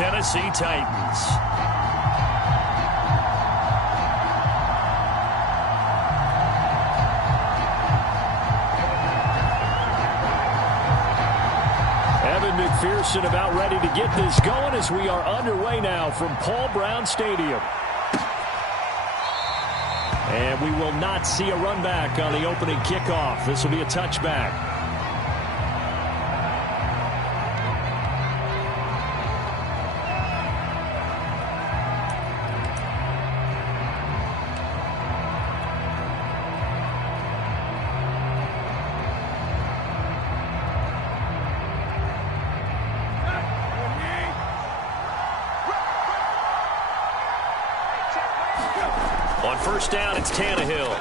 Tennessee Titans. McPherson about ready to get this going as we are underway now from Paul Brown Stadium. And we will not see a run back on the opening kickoff. This will be a touchback. On first down, it's Tannehill.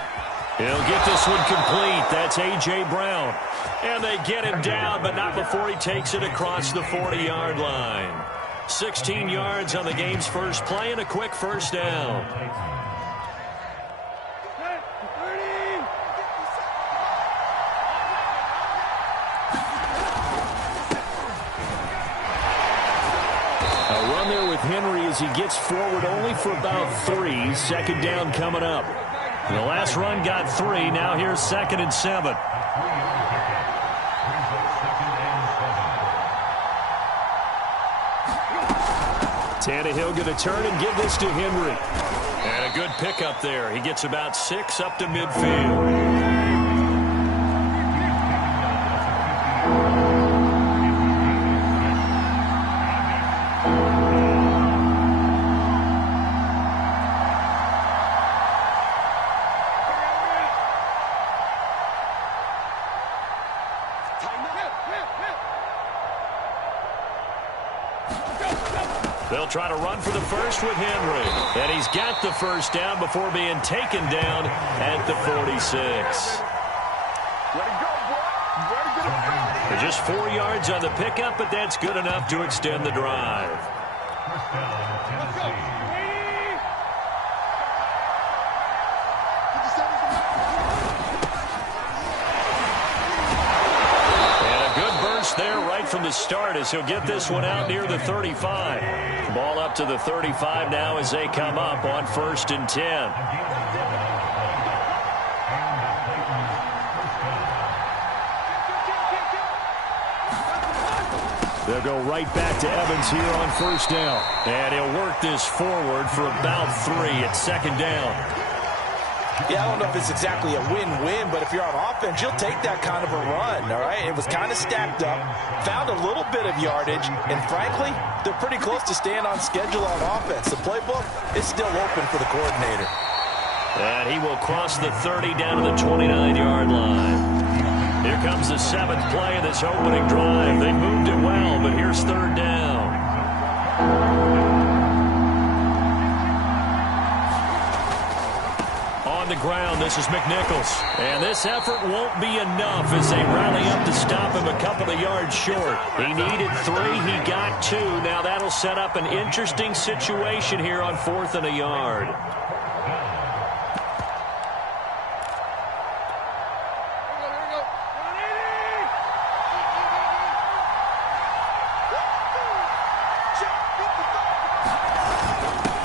He'll get this one complete. That's A.J. Brown. And they get him down, but not before he takes it across the 40-yard line. 16 yards on the game's first play and a quick first down. A run there with Henry as he gets forward only for about 3. Second down coming up. The last run got 3. Now here's 2nd and 7. Tannehill going to turn and give this to Henry. And a good pickup there. He gets about 6 up to midfield. They'll try to run for the first with Henry. And he's got the first down before being taken down at the 46. They're just 4 yards on the pickup, but that's good enough to extend the drive. There right from the start as he'll get this one out near the 35. Ball up to the 35 now as they come up on 1st and 10. They'll go right back to Evans here on 1st down. And he'll work this forward for about 3 at 2nd down. Yeah, I don't know if it's exactly a win-win, but if you're on offense, you'll take that kind of a run, all right? It was kind of stacked up, found a little bit of yardage, and frankly, they're pretty close to staying on schedule on offense. The playbook is still open for the coordinator. And he will cross the 30 down to the 29-yard line. Here comes the 7th play of this opening drive. They moved it well, but here's 3rd down. The ground, this is McNichols. And this effort won't be enough as they rally up to stop him a couple of yards short. He needed 3, he got 2. Now that'll set up an interesting situation here on 4th and a yard.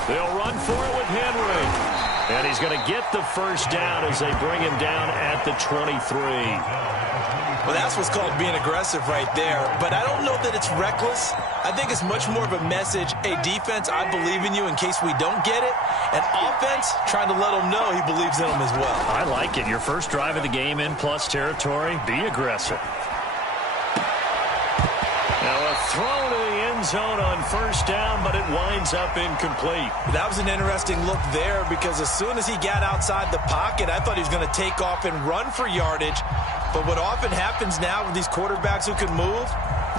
They'll run for it with Henry. And he's going to get the first down as they bring him down at the 23. Well, that's what's called being aggressive right there. But I don't know that it's reckless. I think it's much more of a message. Hey, defense, I believe in you in case we don't get it. And offense, trying to let him know he believes in them as well. I like it. Your first drive of the game in plus territory. Be aggressive. Now a throw to the end zone on 1st down, but it winds up incomplete. That was an interesting look there because as soon as he got outside the pocket, I thought he was going to take off and run for yardage. But what often happens now with these quarterbacks who can move,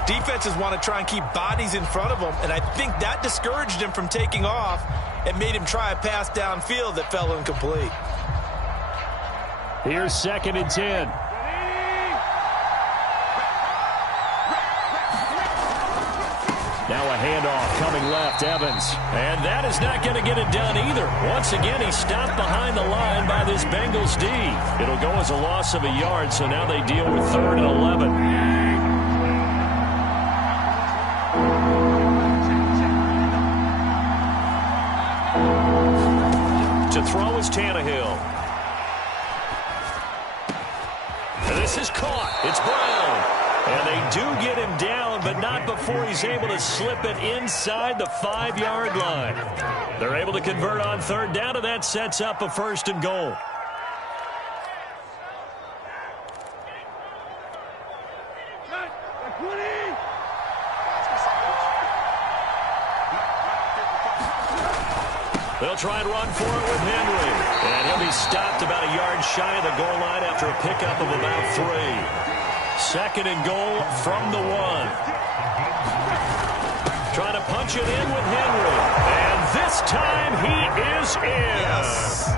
defenses want to try and keep bodies in front of them, and I think that discouraged him from taking off and made him try a pass downfield that fell incomplete. Here's 2nd and 10. Now a handoff coming left, Evans. And that is not going to get it done either. Once again, he's stopped behind the line by this Bengals D. It'll go as a loss of a yard, so now they deal with 3rd and 11. is Tannehill. And this is caught. It's Brown. And they do get him down, but not before he's able to slip it inside the 5-yard line. They're able to convert on third down, and that sets up a 1st and goal. They'll try and run for it with Henry. And he'll be stopped about a yard shy of the goal line after a pickup of about 3. 2nd and goal from the 1. Trying to punch it in with Henry. And this time he is in. Yes.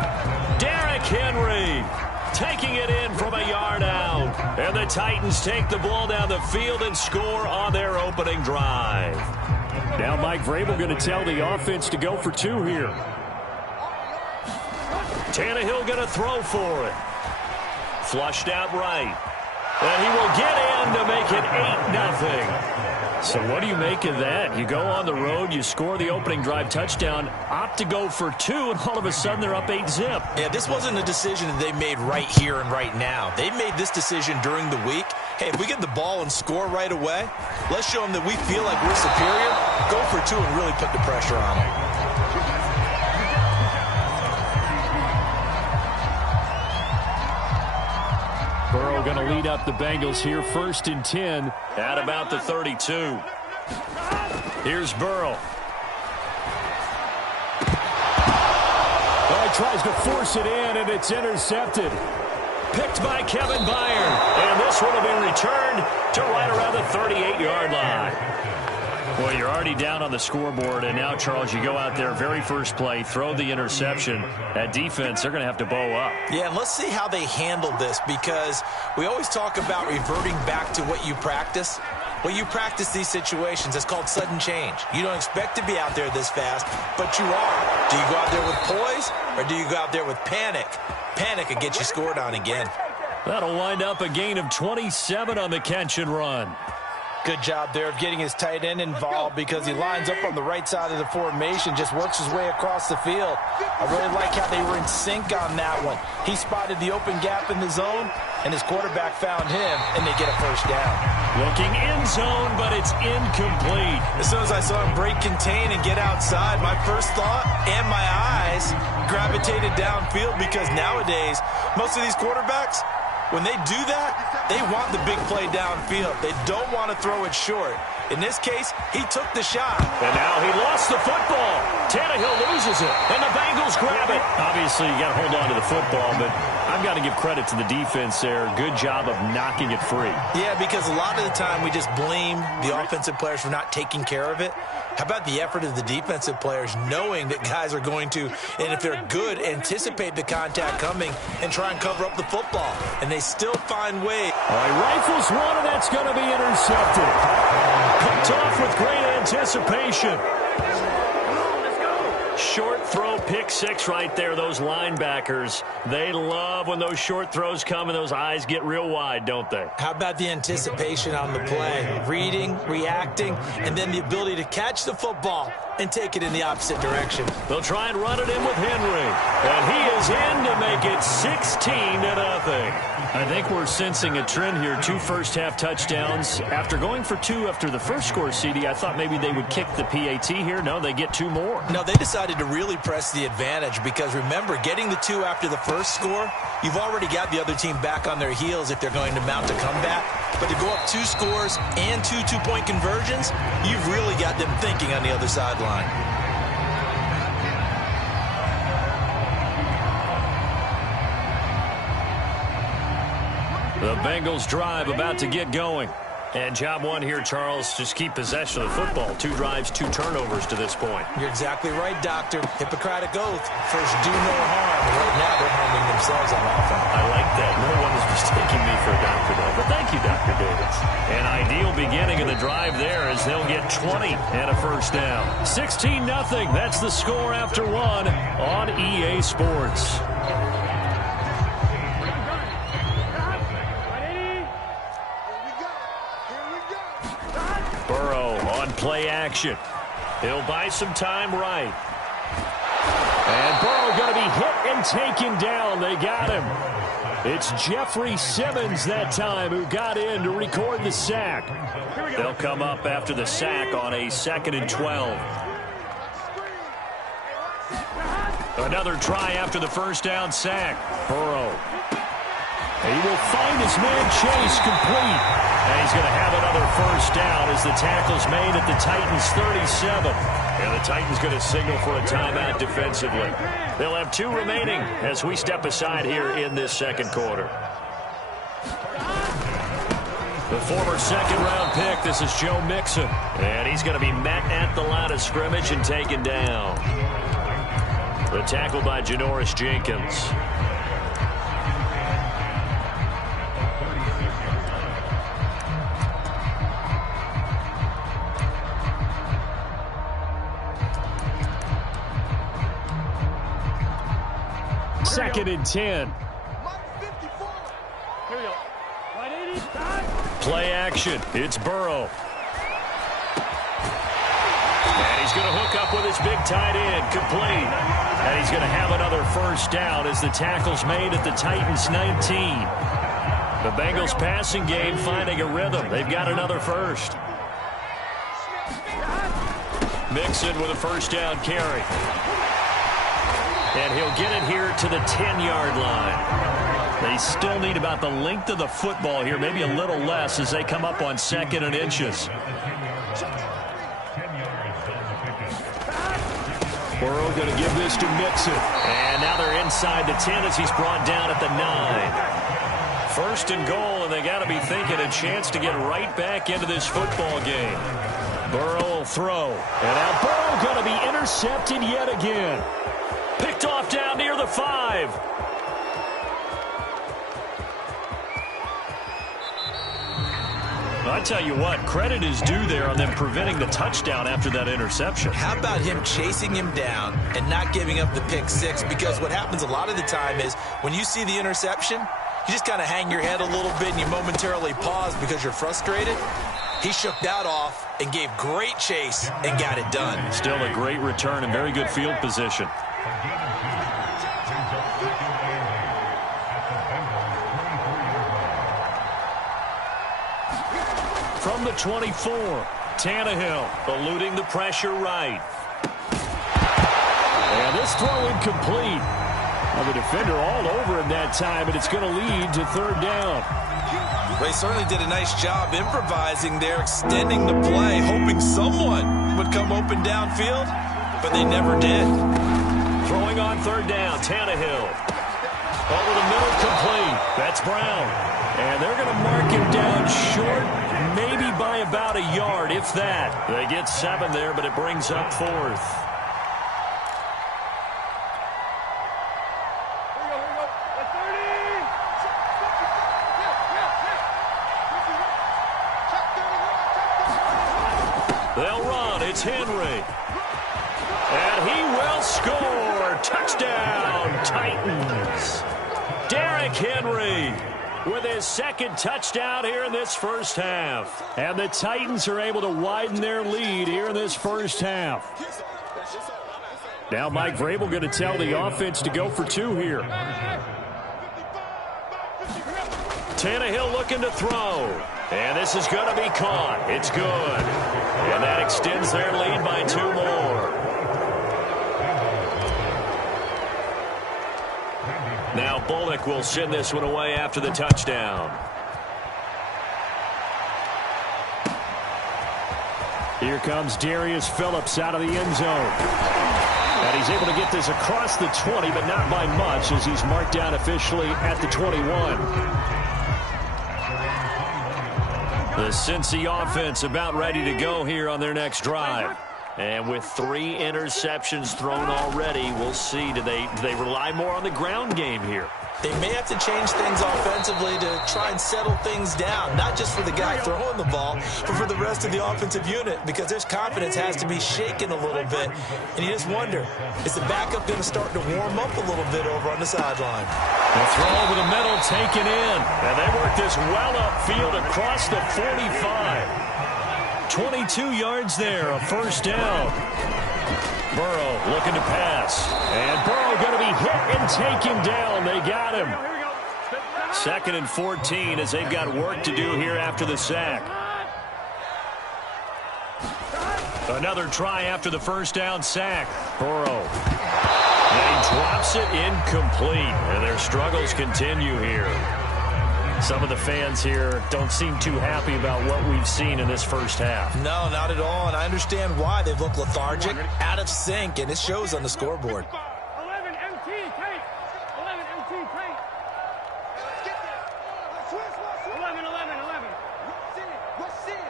Derrick Henry taking it in from a yard out. And the Titans take the ball down the field and score on their opening drive. Now Mike Vrabel going to tell the offense to go for 2 here. Tannehill going to throw for it. Flushed out right. And he will get in to make it 8-0. So what do you make of that? You go on the road, you score the opening drive touchdown, opt to go for 2, and all of a sudden they're up 8-zip. Yeah, this wasn't a decision that they made right here and right now. They made this decision during the week. Hey, if we get the ball and score right away, let's show them that we feel like we're superior. Go for 2 and really put the pressure on them. Burrow going to lead up the Bengals here, 1st and 10 at about the 32. Here's Burrow. Well, he tries to force it in, and it's intercepted. Picked by Kevin Byard. And this one will be returned to right around the 38-yard line. Well, you're already down on the scoreboard, and now, Charles, you go out there, very first play, throw the interception. That defense, they're going to have to bow up. Yeah, and let's see how they handle this, because we always talk about reverting back to what you practice. Well, you practice these situations. It's called sudden change. You don't expect to be out there this fast, but you are. Do you go out there with poise, or do you go out there with panic? Panic will get you scored on again. That'll wind up a gain of 27 on the catch and run. Good job there of getting his tight end involved, because he lines up on the right side of the formation, just works his way across the field. I really like how they were in sync on that one. He spotted the open gap in the zone, and his quarterback found him, and they get a 1st down. Looking in zone, but it's incomplete. As soon as I saw him break contain and get outside, my first thought and my eyes gravitated downfield, because nowadays, most of these quarterbacks, when they do that, they want the big play downfield. They don't want to throw it short. In this case, he took the shot. And now he lost the football. Tannehill loses it, and the Bengals grab it. Obviously, you got to hold on to the football, but I've got to give credit to the defense there. Good job of knocking it free. Yeah, because a lot of the time we just blame the offensive players for not taking care of it. How about the effort of the defensive players, knowing that guys are going to, and if they're good, anticipate the contact coming and try and cover up the football. And they still find ways. All right, rifles one, and that's going to be intercepted. Picked off with great anticipation. Short throw, pick 6 right there. Those linebackers, they love when those short throws come and those eyes get real wide, don't they? How about the anticipation on the play? Reading, reacting, and then the ability to catch the football and take it in the opposite direction. They'll try and run it in with Henry. And he is in to make it 16-0. I think we're sensing a trend here. 2 first-half touchdowns. After going for 2 after the first score, CD, I thought maybe they would kick the PAT here. No, they get 2 more. No, they decided to really press the advantage, because remember, getting the 2 after the first score, you've already got the other team back on their heels if they're going to mount a comeback. But to go up 2 scores and 2 two-point conversions, you've really got them thinking on the other sideline. The Bengals drive about to get going. And job one here, Charles, just keep possession of the football. 2 drives, 2 turnovers to this point. You're exactly right, Doctor. Hippocratic oath. First, do no harm. Right now, they're harming themselves on offense. I like that. No one is mistaking me for a doctor, though. But thank you, Dr. Davis. An ideal beginning of the drive there, as they'll get 20 and a 1st down. 16-0. That's the score after 1 on EA Sports. Burrow on play action. He'll buy some time right. And Burrow going to be hit and taken down. They got him. It's Jeffrey Simmons that time who got in to record the sack. They'll come up after the sack on a 2nd and 12. Another try after the first down sack. Burrow. He will find his man Chase complete. And he's going to have another first down as the tackle's made at the Titans' 37. And the Titans going to signal for a timeout defensively. They'll have 2 remaining as we step aside here in this second quarter. The former 2nd-round pick, this is Joe Mixon. And he's going to be met at the line of scrimmage and taken down. The tackle by Janoris Jenkins. Second and 10. Play action. It's Burrow. And he's going to hook up with his big tight end. Complete. And he's going to have another first down as the tackle's made at the Titans' 19. The Bengals passing game finding a rhythm. They've got another first. Mixon with a first down carry. And he'll get it here to the 10-yard line. They still need about the length of the football here, maybe a little less as they come up on 2nd and inches. Burrow going to give this to Mixon. And now they're inside the 10 as he's brought down at the 9. First and goal, and they got to be thinking a chance to get right back into this football game. Burrow will throw. And now Burrow going to be intercepted yet again. Picked off down near the 5. I tell you what, credit is due there on them preventing the touchdown after that interception. How about him chasing him down and not giving up the pick 6? Because what happens a lot of the time is when you see the interception, you just kind of hang your head a little bit and you momentarily pause because you're frustrated. He shook that off and gave great chase and got it done. Still a great return and very good field position. From the 24, Tannehill eluding the pressure right. And this throw incomplete. Well, the defender all over him that time, and it's going to lead to 3rd down. They certainly did a nice job improvising there, extending the play, hoping someone would come open downfield, but they never did. Throwing on 3rd down, Tannehill. Over the middle, complete. That's Brown. And they're going to mark him down short, maybe by about a yard, if that. They get 7 there, but it brings up 4th. They'll run. It's Henry. And he will score. Touchdown, Titans. Derrick Henry with his 2nd touchdown here in this first half. And the Titans are able to widen their lead here in this first half. Now Mike Vrabel going to tell the offense to go for 2 here. Tannehill looking to throw. And this is going to be caught. It's good. And that extends their lead by 2 more. Now Bullock will send this one away after the touchdown. Here comes Darius Phillips out of the end zone. And he's able to get this across the 20, but not by much as he's marked down officially at the 21. The Cincy offense about ready to go here on their next drive. And with 3 interceptions thrown already, we'll see. Do they rely more on the ground game here? They may have to change things offensively to try and settle things down, not just for the guy throwing the ball, but for the rest of the offensive unit, because their confidence has to be shaken a little bit. And you just wonder, is the backup going to start to warm up a little bit over on the sideline? The throw over the middle taken in. And they work this well upfield across the 45. 22 yards there, a first down. Burrow looking to pass. And Burrow going to be hit and taken down. They got him. 2nd and 14 as they've got work to do here after the sack. Another try after the first down sack. Burrow. And he drops it incomplete. And their struggles continue here. Some of the fans here don't seem too happy about what we've seen in this first half. No, not at all, and I understand why. They've looked lethargic, out of sync, and it shows on the scoreboard. 11 MT, Kate. 11 MT, Kate. 11, 11, 11.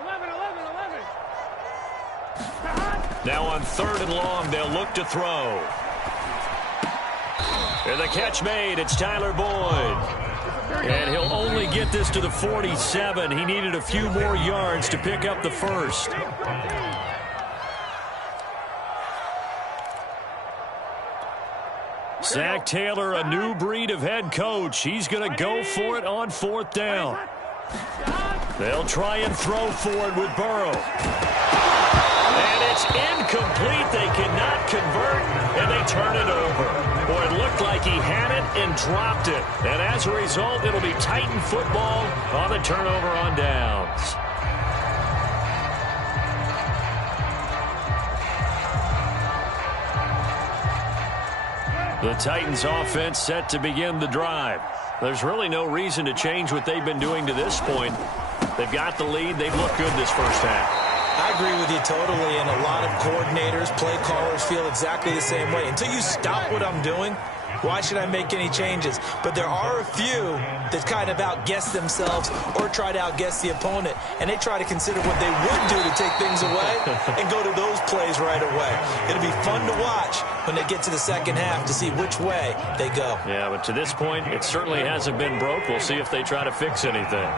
11, 11, 11. Now on 3rd and long, they'll look to throw. And the catch made. It's Tyler Boyd. And he'll only get this to the 47. He needed a few more yards to pick up the first. Zach Taylor, a new breed of head coach. He's going to go for it on 4th down. They'll try and throw for it with Burrow. And it's incomplete. They cannot convert, and they turn it over. Boy, it looked like he had it and dropped it. And as a result, it'll be Titan football on the turnover on downs. The Titans offense set to begin the drive. There's really no reason to change what they've been doing to this point. They've got the lead. They've looked good this first half. I agree with you totally, and a lot of coordinators, play callers feel exactly the same way. Until you stop what I'm doing, why should I make any changes? But there are a few that kind of outguess themselves or try to outguess the opponent, and they try to consider what they would do to take things away and go to those plays right away. It'll be fun to watch when they get to the second half to see which way they go. Yeah, but to this point, it certainly hasn't been broke. We'll see if they try to fix anything.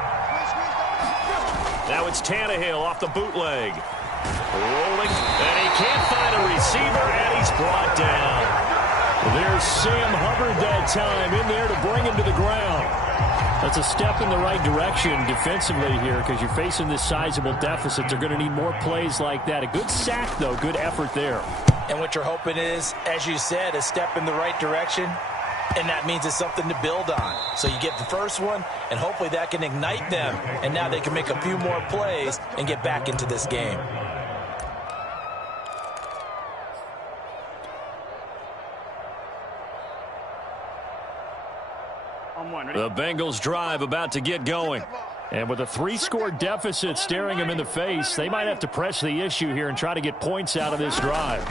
Now it's Tannehill off the bootleg. Rolling, and he can't find a receiver, and he's brought down. There's Sam Hubbard that time in there to bring him to the ground. That's a step in the right direction defensively here because you're facing this sizable deficit. They're going to need more plays like that. A good sack, though. Good effort there. And what you're hoping is, as you said, a step in the right direction. And that means it's something to build on. So you get the first one, and hopefully that can ignite them. And now they can make a few more plays and get back into this game. The Bengals drive about to get going. And with a 3-score deficit staring them in the face, they might have to press the issue here and try to get points out of this drive.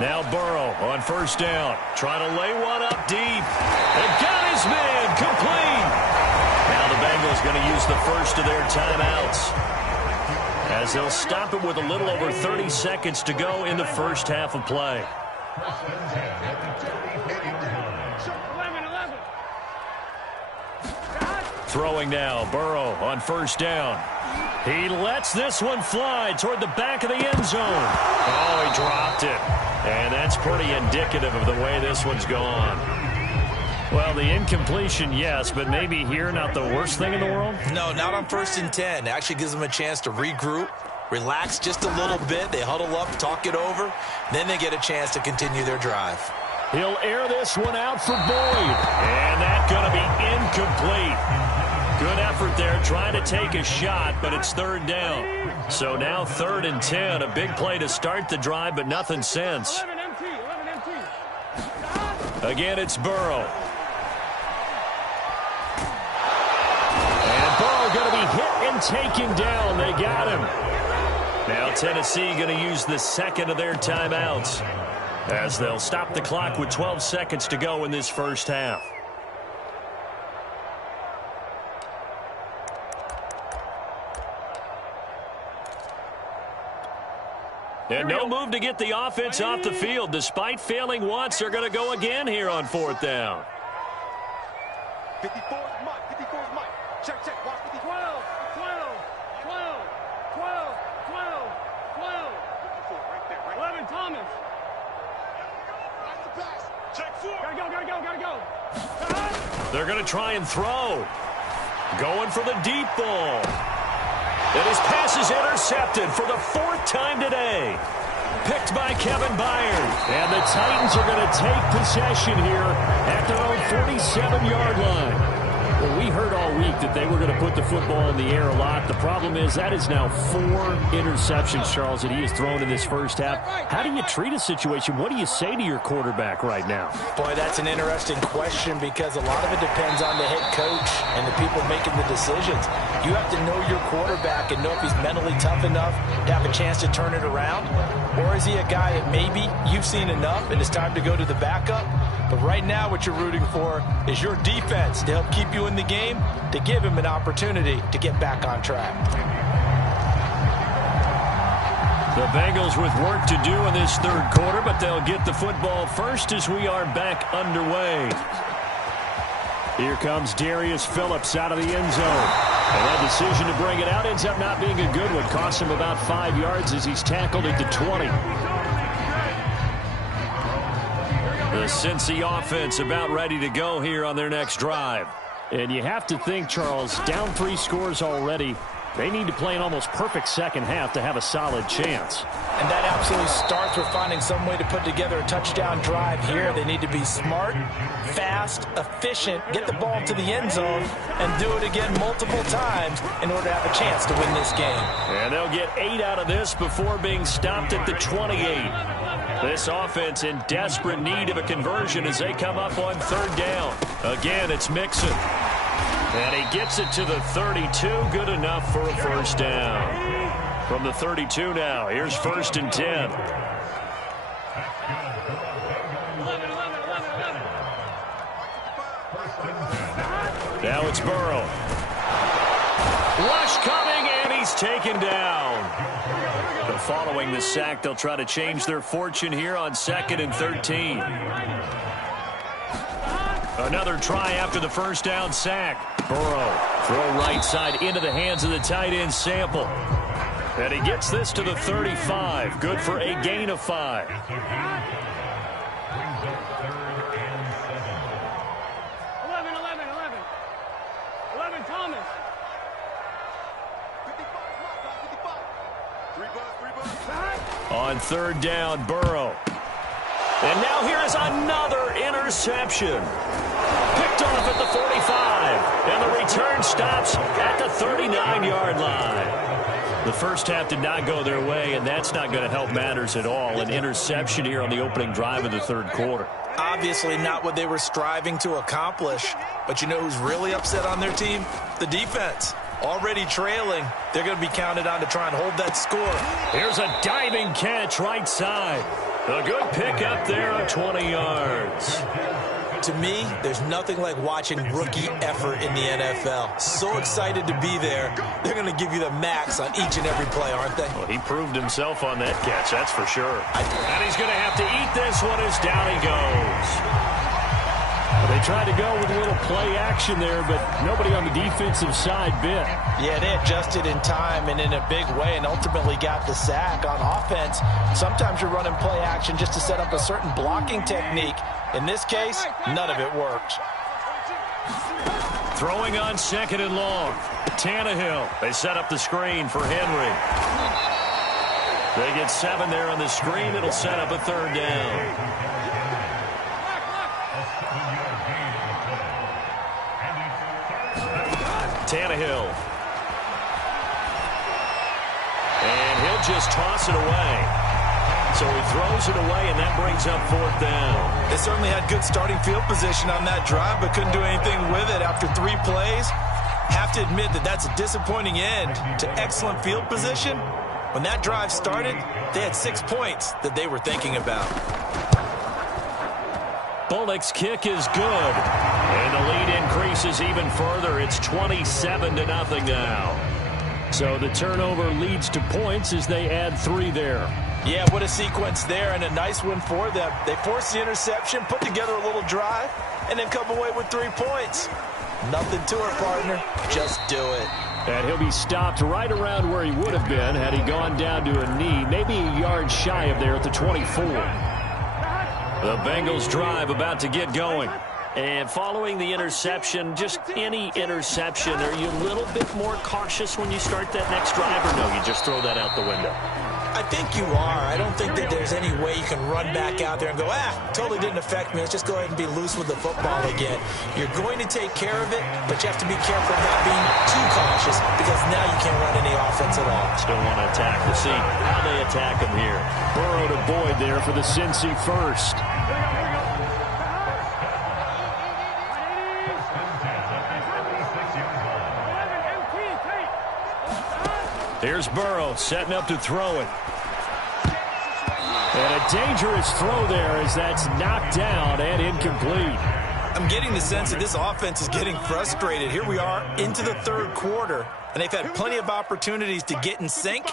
Now Burrow on 1st down, trying to lay one up deep. They've got his man complete. Now the Bengals going to use the first of their timeouts as they'll stop it with a little over 30 seconds to go in the first half of play. Throwing now, Burrow on 1st down. He lets this one fly toward the back of the end zone. Oh, he dropped it. And that's pretty indicative of the way this one's gone. Well, the incompletion, yes, but maybe here not the worst thing in the world? No, not on 1st and 10. It actually gives them a chance to regroup, relax just a little bit. They huddle up, talk it over. Then they get a chance to continue their drive. He'll air this one out for Boyd. And that's going to be incomplete. Good effort there, trying to take a shot, but it's 3rd down. So now 3rd and 10, a big play to start the drive, but nothing since. 11 MT, 11 MT. Again, it's Burrow. And Burrow going to be hit and taken down. They got him. Now Tennessee going to use the 2nd of their timeouts as they'll stop the clock with 12 seconds to go in this first half. And no move to get the offense off the field. Despite failing once, they're going to go again here on 4th down. 54 is Mike. 54 is Mike. Check, watch 12, 12, 12, 12, 12, 12. 11, Thomas. Check 4. Gotta go. They're going to try and throw. Going for the deep ball. And his pass is intercepted for the 4th time today. Picked by Kevin Byard. And the Titans are going to take possession here at their own 47-yard line. Well, we heard all week that they were going to put the football in the air a lot. The problem is that is now 4 interceptions, Charles, that he has thrown in this first half. How do you treat a situation? What do you say to your quarterback right now? Boy, that's an interesting question because a lot of it depends on the head coach and the people making the decisions. You have to know your quarterback and know if he's mentally tough enough to have a chance to turn it around. Or is he a guy that maybe you've seen enough and it's time to go to the backup? But right now what you're rooting for is your defense to help keep you in the game, to give him an opportunity to get back on track. The Bengals with work to do in this third quarter, but they'll get the football first as we are back underway. Here comes Darius Phillips out of the end zone. And that decision to bring it out ends up not being a good one. Costs him about 5 yards as he's tackled at the 20. The Cincy offense about ready to go here on their next drive. And you have to think, Charles, down 3 scores already. They need to play an almost perfect second half to have a solid chance. And that absolutely starts with finding some way to put together a touchdown drive here. They need to be smart, fast, efficient, get the ball to the end zone, and do it again multiple times in order to have a chance to win this game. And they'll get 8 out of this before being stopped at the 28. This offense in desperate need of a conversion as they come up on third down. Again, it's Mixon. And he gets it to the 32. Good enough for a first down. From the 32 now, here's 1st and 10. Now it's Burrow. Rush coming, and he's taken down. But following the sack, they'll try to change their fortune here on 2nd and 13. Another try after the first down sack. Burrow, throw right side into the hands of the tight end Sample. And he gets this to the 35. Good for a gain of 5. 11, Thomas. On third down, Burrow. And now here is another interception. Picked off at the 45. And the return stops at the 39-yard line. The first half did not go their way, and that's not going to help matters at all. An interception here on the opening drive of the third quarter. Obviously not what they were striving to accomplish. But you know who's really upset on their team? The defense. Already trailing. They're going to be counted on to try and hold that score. Here's a diving catch right side. A good pick up there of 20 yards. To me, there's nothing like watching rookie effort in the NFL. So excited to be there. They're going to give you the max on each and every play, aren't they? Well, he proved himself on that catch, that's for sure. And he's going to have to eat this one as down he goes. They tried to go with a little play action there, but nobody on the defensive side bit. Yeah, they adjusted in time and in a big way and ultimately got the sack. On offense, sometimes you're running play action just to set up a certain blocking technique. In this case, none of it worked. Throwing on 2nd and long. Tannehill. They set up the screen for Henry. They get 7 there on the screen. It'll set up a third down. Tannehill. And he'll just toss it away. So he throws it away, and that brings up 4th down. They certainly had good starting field position on that drive, but couldn't do anything with it after 3 plays. Have to admit that that's a disappointing end to excellent field position. When that drive started, they had 6 points that they were thinking about. Bullock's kick is good. And the lead increases even further. It's 27-0 now. So the turnover leads to points as they add 3 there. Yeah, what a sequence there, and a nice one for them. They forced the interception, put together a little drive, and then come away with 3 points. Nothing to it, partner. Just do it. And he'll be stopped right around where he would have been had he gone down to a knee, maybe a yard shy of there at the 24. The Bengals drive about to get going. And following the interception, just any interception, are you a little bit more cautious when you start that next drive, or no, you just throw that out the window? I think you are. I don't think that there's any way you can run back out there and go, totally didn't affect me. Let's just go ahead and be loose with the football again. You're going to take care of it, but you have to be careful of not being too cautious because now you can't run any offense at all. Still want to attack the seam. How they attack him here. Burrow to Boyd there for the Cincy first. Here's Burrow setting up to throw it. And a dangerous throw there as that's knocked down and incomplete. I'm getting the sense that this offense is getting frustrated. Here we are into the third quarter, and they've had plenty of opportunities to get in sync.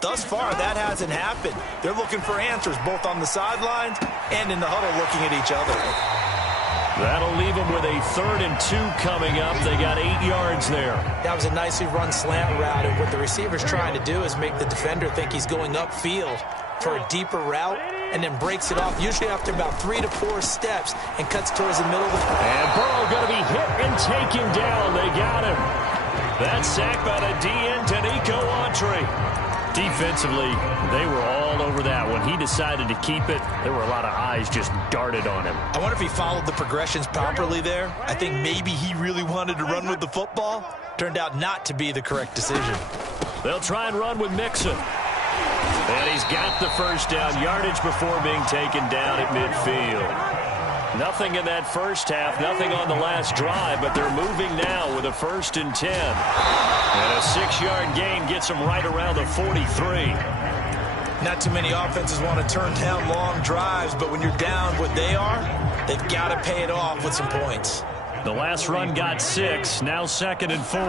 Thus far, that hasn't happened. They're looking for answers both on the sidelines and in the huddle looking at each other. That'll leave them with a 3rd and 2 coming up. They got 8 yards there. That was a nicely run slant route, and what the receiver's trying to do is make the defender think he's going upfield for a deeper route and then breaks it off, usually after about 3 to 4 steps, and cuts towards the middle of the... And Burrow going to be hit and taken down. They got him. That sack by the DN, Danico Autry. Defensively, they were all over that. When he decided to keep it, there were a lot of eyes just darted on him. I wonder if he followed the progressions properly there. I think maybe he really wanted to run with the football. Turned out not to be the correct decision. They'll try and run with Mixon. And he's got the first down, yardage before being taken down at midfield. Nothing in that first half, nothing on the last drive, but they're moving now with a 1st and 10. And a 6-yard gain gets them right around the 43. Not too many offenses want to turn down long drives, but when you're down what they are, they've got to pay it off with some points. The last run got 6, now 2nd and 4.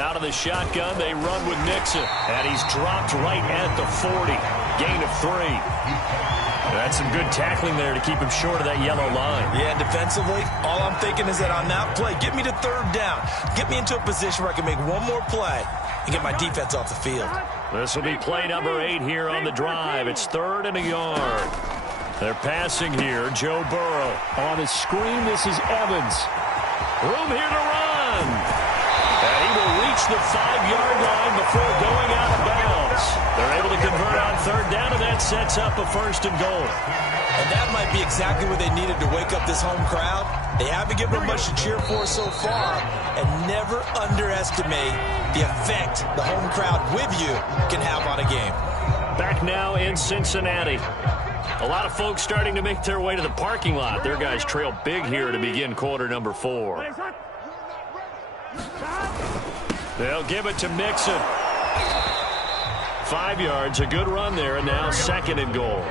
Out of the shotgun, they run with Mixon, and he's dropped right at the 40. Gain of 3. That's some good tackling there to keep him short of that yellow line. Yeah, and defensively, all I'm thinking is that on that play, get me to 3rd down. Get me into a position where I can make one more play and get my defense off the field. This will be play number 8 here on the drive. It's 3rd and a yard. They're passing here. Joe Burrow. On his screen, this is Evans. Room here to run. And he will reach the 5-yard line before going out of bounds. They're able to convert on 3rd down, and that sets up a 1st and goal. And that might be exactly what they needed to wake up this home crowd. They haven't given them much to cheer for so far, and never underestimate the effect the home crowd with you can have on a game. Back now in Cincinnati. A lot of folks starting to make their way to the parking lot. Their guys trail big here to begin quarter number 4. They'll give it to Mixon. 5 yards, a good run there, and now 2nd and goal.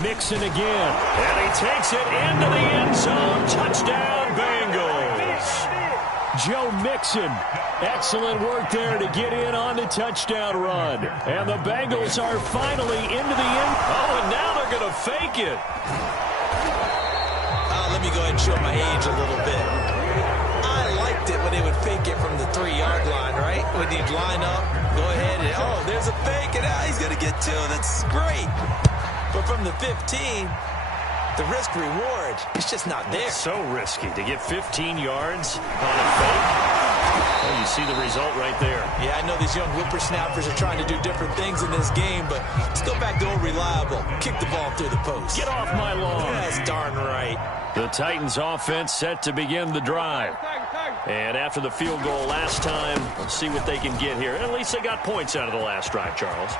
Mixon again, and he takes it into the end zone. Touchdown, Bengals. Joe Mixon, excellent work there to get in on the touchdown run. And the Bengals are finally into the end. Oh, and now they're going to fake it. Let me go ahead and show my age a little bit. I liked it when they would fake it from the 3-yard line, right? When you'd line up, go ahead and, there's a fake, and he's going to get 2. That's great. But from the 15, the risk-reward is just not there. It's so risky to get 15 yards on a fake. Well, you see the result right there. Yeah, I know these young whippersnappers are trying to do different things in this game, but let's go back to old reliable. Kick the ball through the post. Get off my lawn. That's darn right. The Titans offense set to begin the drive. And after the field goal last time, let's see what they can get here. At least they got points out of the last drive, Charles.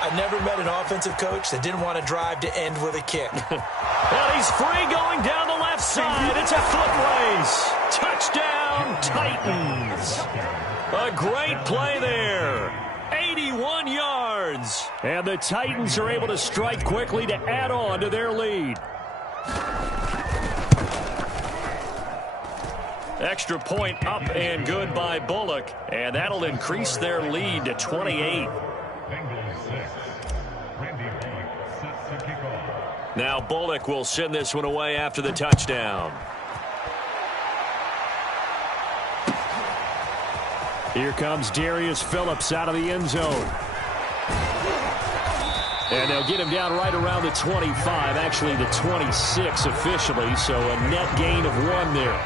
I've never met an offensive coach that didn't want to drive to end with a kick. And he's free going down the left side. It's a foot race. Touchdown, Titans. A great play there. 81 yards. And the Titans are able to strike quickly to add on to their lead. Extra point up and good by Bullock. And that'll increase their lead to 28. Now Bullock will send this one away after the touchdown. Here comes Darius Phillips out of the end zone. And they'll get him down right around the 25, actually the 26 officially, so a net gain of 1 there.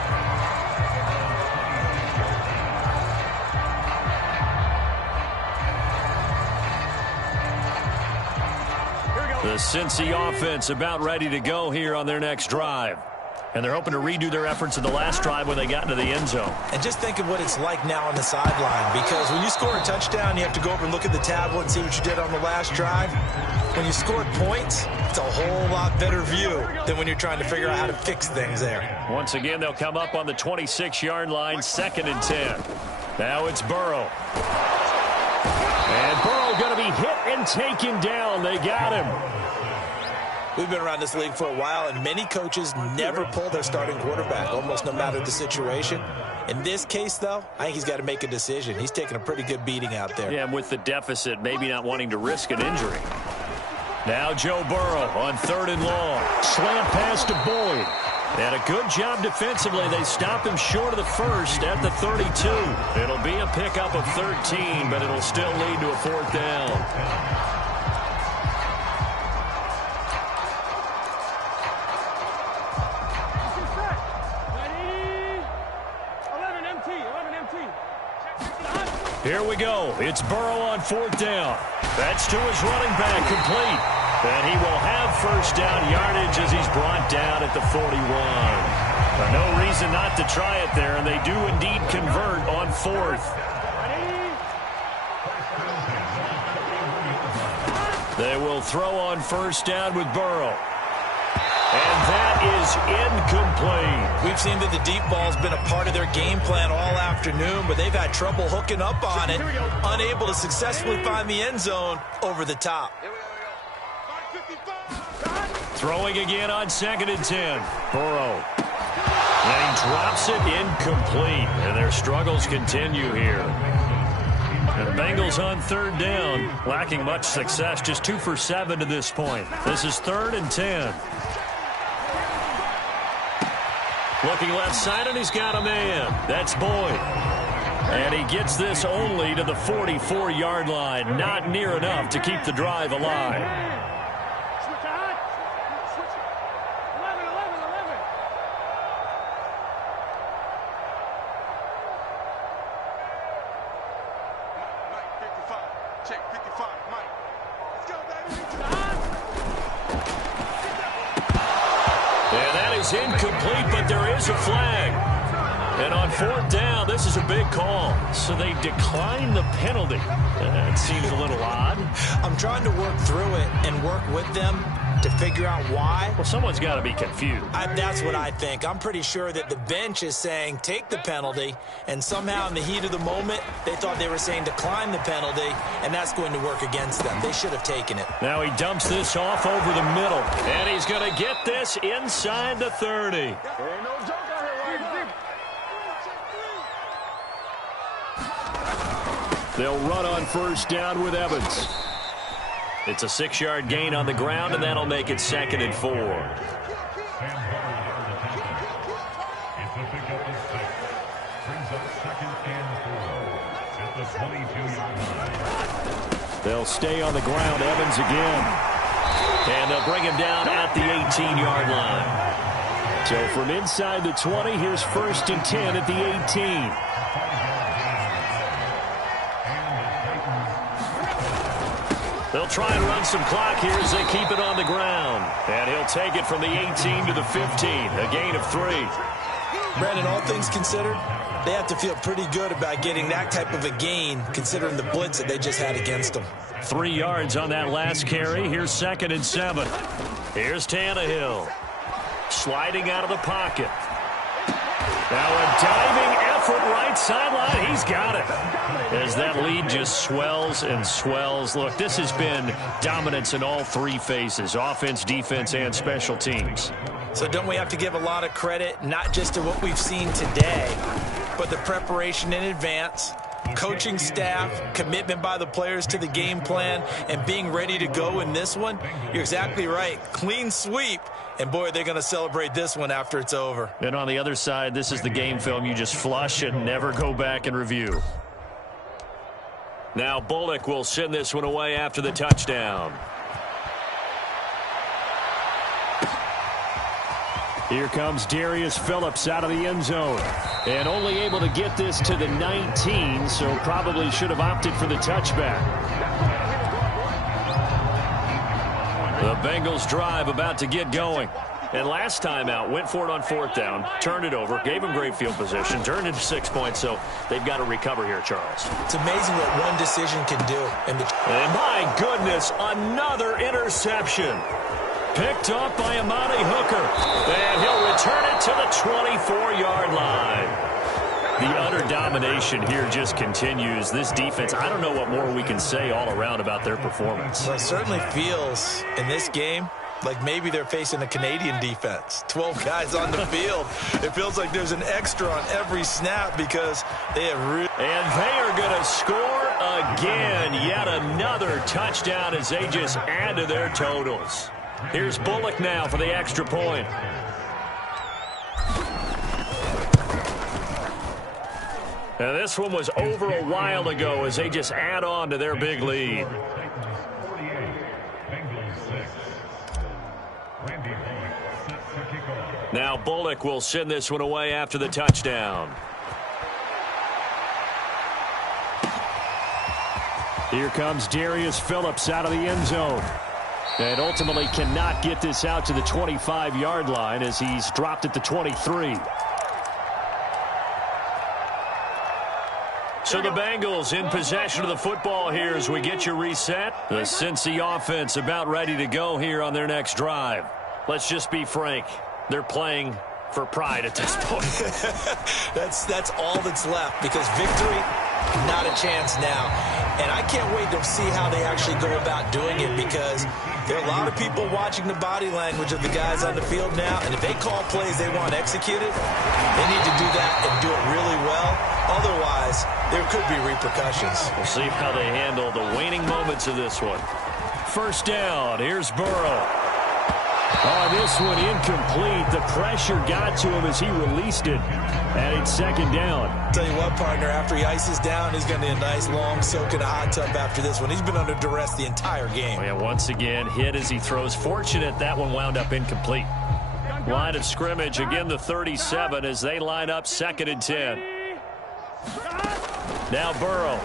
The Cincy offense about ready to go here on their next drive. And they're hoping to redo their efforts in the last drive when they got into the end zone. And just think of what it's like now on the sideline, because when you score a touchdown, you have to go over and look at the tablet and see what you did on the last drive. When you scored points, it's a whole lot better view than when you're trying to figure out how to fix things there. Once again, they'll come up on the 26-yard line, 2nd and 10. Now it's Burrow. And Burrow going to be hit and taken down. They got him. We've been around this league for a while, and many coaches never pull their starting quarterback, almost no matter the situation. In this case, though, I think he's got to make a decision. He's taking a pretty good beating out there. Yeah, and with the deficit, maybe not wanting to risk an injury. Now Joe Burrow on 3rd and long. Slant pass to Boyd. And a good job defensively. They stop him short of the first at the 32. It'll be a pickup of 13, but it'll still lead to a 4th down. Here we go. It's Burrow on 4th down. That's to his running back, complete. And he will have 1st down yardage as he's brought down at the 41. But no reason not to try it there, and they do indeed convert on 4th. They will throw on 1st down with Burrow. And that is incomplete. We've seen that the deep ball's been a part of their game plan all afternoon, but they've had trouble hooking up on it, unable to successfully find the end zone over the top. Throwing again on 2nd and 10. Burrow. And he drops it incomplete. And their struggles continue here. And the Bengals on 3rd down, lacking much success, just 2 for 7 to this point. This is 3rd and 10. Looking left side, and he's got a man. That's Boyd. And he gets this only to the 44-yard line. Not near enough to keep the drive alive. Incomplete, but there is a flag. And on 4th down, this is a big call. So they decline the penalty. That seems a little odd. I'm trying to work through it and work with them to figure out why. Well, someone's got to be confused. That's what I think. I'm pretty sure that the bench is saying take the penalty, and somehow in the heat of the moment, they thought they were saying decline the penalty, and that's going to work against them. They should have taken it. Now he dumps this off over the middle, and he's going to get this inside the 30. There ain't no joke out here right now. They'll run on 1st down with Evans. It's a 6-yard gain on the ground, and that'll make it 2nd and 4. They'll stay on the ground. Evans again. And they'll bring him down at the 18-yard line. So from inside the 20, here's 1st and 10 at the 18. They'll try and run some clock here as they keep it on the ground. And he'll take it from the 18 to the 15, a gain of 3. Brandon, all things considered, they have to feel pretty good about getting that type of a gain, considering the blitz that they just had against them. 3 yards on that last carry. Here's 2nd and 7. Here's Tannehill. Sliding out of the pocket. Now a diving effort right sideline. He's got it. As that lead just swells and swells. Look, this has been dominance in all 3 phases. Offense, defense, and special teams. So don't we have to give a lot of credit, not just to what we've seen today, but the preparation in advance, coaching staff, commitment by the players to the game plan, and being ready to go in this one? You're exactly right. Clean sweep. And, boy, they're going to celebrate this one after it's over. And on the other side, this is the game film you just flush and never go back and review. Now Bullock will send this one away after the touchdown. Here comes Darius Phillips out of the end zone. And only able to get this to the 19, so probably should have opted for the touchback. The Bengals drive about to get going. And last time out, went for it on 4th down, turned it over, gave them great field position, turned into 6 points, so they've got to recover here, Charles. It's amazing what one decision can do. And my goodness, another interception. Picked up by Amani Hooker. And he'll return it to the 24-yard line. The utter domination here just continues. This defense, I don't know what more we can say all around about their performance. Well, it certainly feels in this game like maybe they're facing a Canadian defense. 12 guys on the field. It feels like there's an extra on every snap because they have really... And they are going to score again. Yet another touchdown as they just add to their totals. Here's Bullock now for the extra point. And this one was over a while ago as they just add on to their big lead. Now Bullock will send this one away after the touchdown. Here comes Darius Phillips out of the end zone. And ultimately cannot get this out to the 25-yard line as he's dropped at the 23. So the Bengals in possession of the football here as we get you reset. The Cincy offense about ready to go here on their next drive. Let's just be frank. They're playing for pride at this point. That's all that's left because victory, not a chance now. And I can't wait to see how they actually go about doing it because there are a lot of people watching the body language of the guys on the field now. And if they call plays they want executed, they need to do that and do it really well. Otherwise, there could be repercussions. We'll see how they handle the waning moments of this one. First down, here's Burrow. Oh, this one incomplete. The pressure got to him as he released it. And it's second down. Tell you what, partner, after he ices down, he's going to need a nice long soak in a hot tub after this one. He's been under duress the entire game. Oh, yeah, once again, hit as he throws. Fortunate that one wound up incomplete. Line of scrimmage, again the 37 as they line up 2nd and 10. Now Burrow.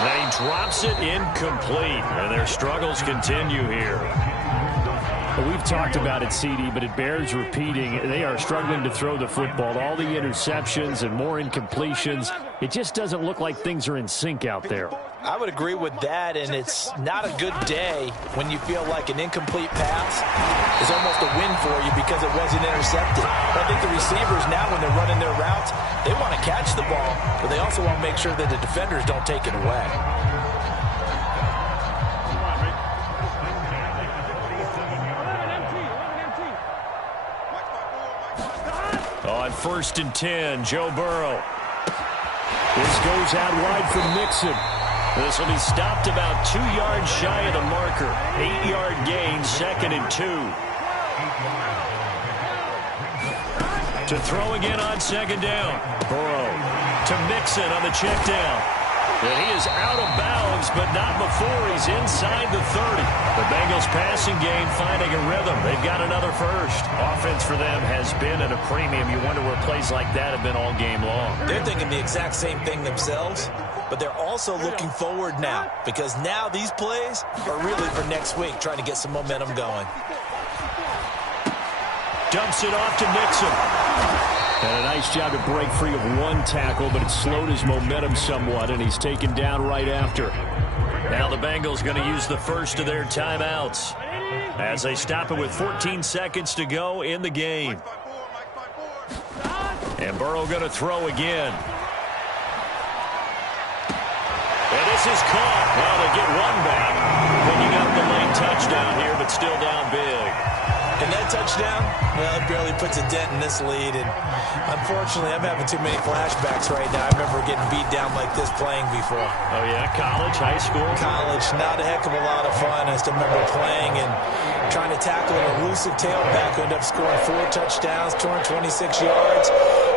Then he drops it incomplete. And their struggles continue here. Well, we've talked about it, CD, but it bears repeating. They are struggling to throw the football. All the interceptions and more incompletions. It just doesn't look like things are in sync out there. I would agree with that, and it's not a good day when you feel like an incomplete pass is almost a win for you because it wasn't intercepted. But I think the receivers now, when they're running their routes, they want to catch the ball, but they also want to make sure that the defenders don't take it away. On 1st and 10, Joe Burrow. This goes out wide for Mixon. This will be stopped about 2 yards shy of the marker. 8-yard gain, 2nd and 2. To throw again on 2nd down. Burrow to Mixon on the check down. And he is out of bounds, but not before he's inside the 30. The Bengals passing game finding a rhythm. They've got another first. Offense for them has been at a premium. You wonder where plays like that have been all game long. They're thinking the exact same thing themselves, but they're also looking forward now because now these plays are really for next week, trying to get some momentum going. Dumps it off to Mixon. And a nice job to break free of one tackle, but it slowed his momentum somewhat, and he's taken down right after. Now the Bengals going to use the first of their timeouts as they stop it with 14 seconds to go in the game. And Burrow going to throw again. And this is caught. Well, they get one back. Picking up the late touchdown here, but still down big. And that touchdown, well, it barely puts a dent in this lead. And unfortunately, I'm having too many flashbacks right now. I remember getting beat down like this playing before. Oh, yeah? College, high school? College, not a heck of a lot of fun. I still remember playing and trying to tackle an elusive tailback who ended up scoring 4 touchdowns, 226 yards.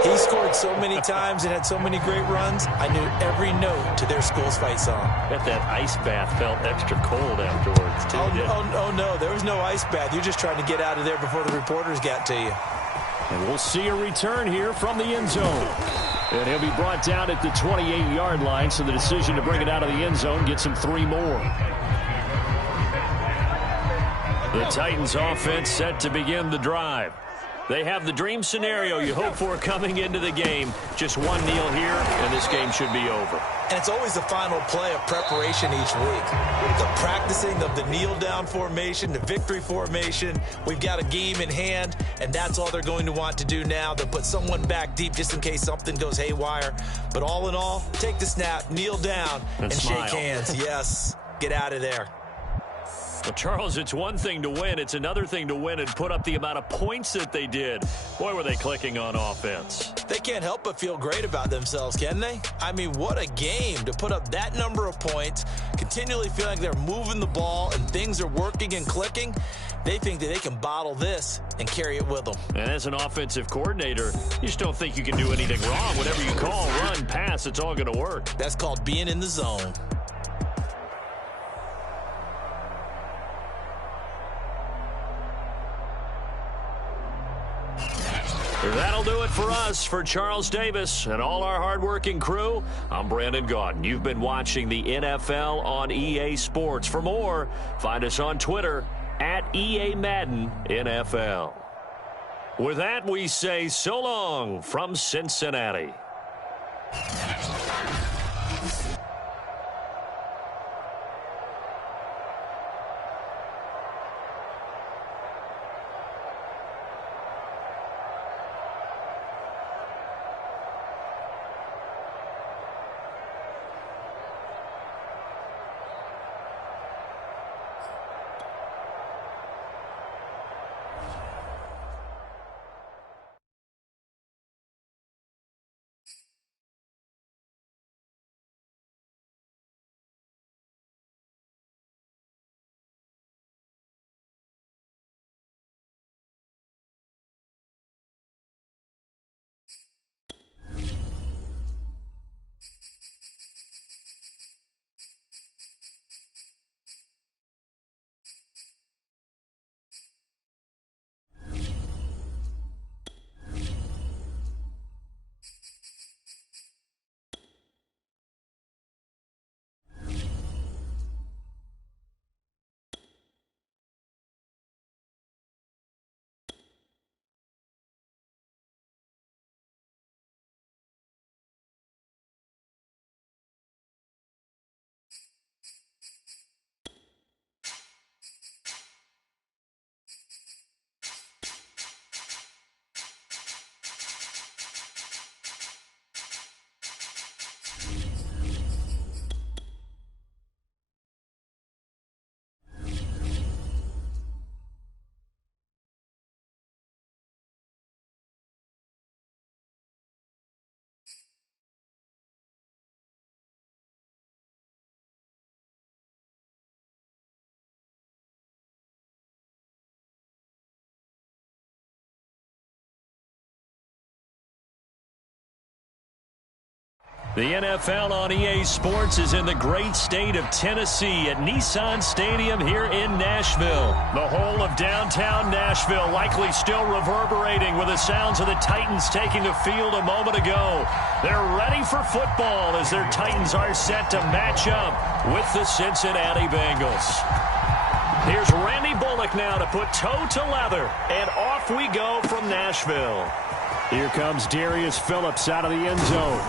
He scored so many times and had so many great runs, I knew every note to their school's fight song. Bet that ice bath felt extra cold afterwards, too. Oh, no, there was no ice bath. You're just trying to get out of there before the reporters got to you. And we'll see a return here from the end zone. And he'll be brought down at the 28-yard line, so the decision to bring it out of the end zone gets him 3 more. The Titans offense set to begin the drive. They have the dream scenario you hope for coming into the game. Just one kneel here, and this game should be over. And it's always the final play of preparation each week. The practicing of the kneel-down formation, the victory formation. We've got a game in hand, and that's all they're going to want to do now. They'll put someone back deep just in case something goes haywire. But all in all, take the snap, kneel down, and shake hands. Yes, get out of there. Well, Charles, it's one thing to win. It's another thing to win and put up the amount of points that they did. Boy, were they clicking on offense. They can't help but feel great about themselves, can they? I mean, what a game to put up that number of points, continually feeling like they're moving the ball and things are working and clicking. They think that they can bottle this and carry it with them. And as an offensive coordinator, you just don't think you can do anything wrong. Whatever you call, run, pass, it's all going to work. That's called being in the zone. That'll do it for us. For Charles Davis and all our hardworking crew, I'm Brandon Gaudin. You've been watching the NFL on EA Sports. For more, find us on Twitter at EA Madden NFL. With that, we say so long from Cincinnati. The NFL on EA Sports is in the great state of Tennessee at Nissan Stadium here in Nashville. The whole of downtown Nashville likely still reverberating with the sounds of the Titans taking the field a moment ago. They're ready for football as their Titans are set to match up with the Cincinnati Bengals. Here's Randy Bullock now to put toe to leather, and off we go from Nashville. Here comes Darius Phillips out of the end zone.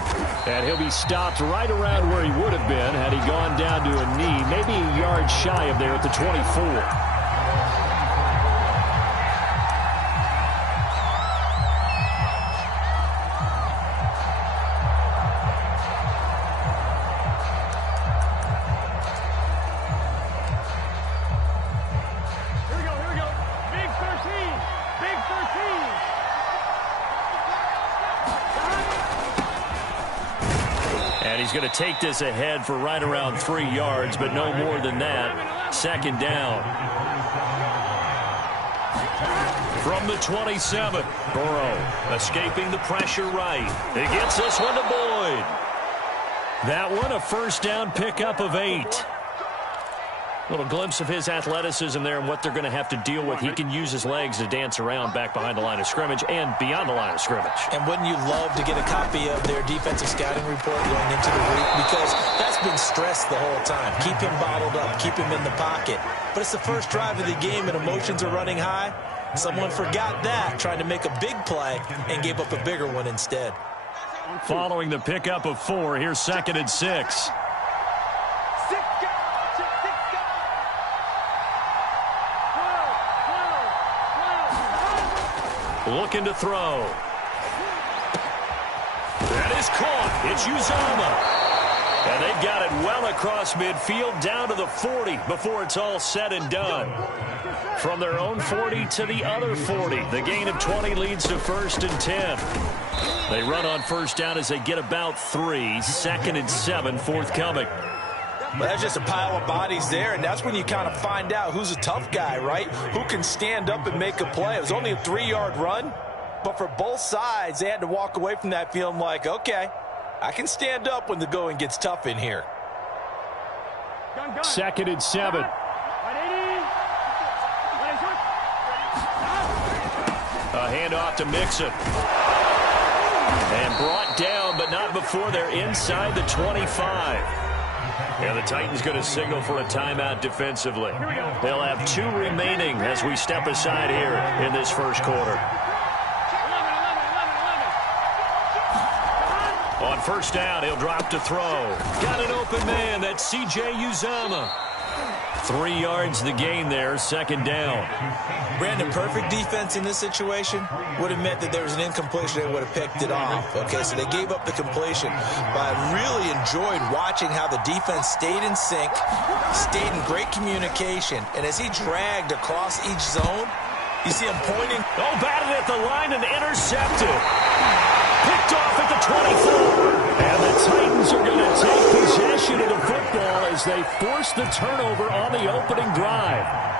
And he'll be stopped right around where he would have been had he gone down to a knee, maybe a yard shy of there at the 24. He's going to take this ahead for right around 3 yards, but no more than that. Second down. From the 27, Burrow escaping the pressure right. He gets this one to Boyd. That one a first down pickup of 8. Little glimpse of his athleticism there and what they're going to have to deal with. He can use his legs to dance around back behind the line of scrimmage and beyond the line of scrimmage. And wouldn't you love to get a copy of their defensive scouting report going into the week? Because that's been stressed the whole time. Keep him bottled up. Keep him in the pocket. But it's the first drive of the game and emotions are running high. Someone forgot that, trying to make a big play and gave up a bigger one instead. Following the pickup of 4, here's 2nd and 6. Looking to throw. That is caught. It's Uzomah. And they've got it well across midfield down to the 40 before it's all said and done. From their own 40 to the other 40. The gain of 20 leads to 1st and 10. They run on 1st down as they get about 3. 2nd and 7 forthcoming. But that's just a pile of bodies there, and that's when you kind of find out who's a tough guy, right? Who can stand up and make a play. It was only a 3-yard run, but for both sides, they had to walk away from that feeling like, okay, I can stand up when the going gets tough in here. 2nd and 7. A handoff to Mixon. And brought down, but not before they're inside the 25. And the Titans going to signal for a timeout defensively. They'll have 2 remaining as we step aside here in this first quarter. On 1st down, he'll drop to throw. Got an open man. That's C.J. Uzomah. 3 yards the gain there, 2nd down. Brandon, perfect defense in this situation would have meant that there was an incompletion. They would have picked it off. Okay, so they gave up the completion. But I really enjoyed watching how the defense stayed in sync, stayed in great communication. And as he dragged across each zone, you see him pointing. Oh, batted at the line and intercepted. Picked off at the 24. And the Titans are going to take possession of the football as they force the turnover on the opening drive.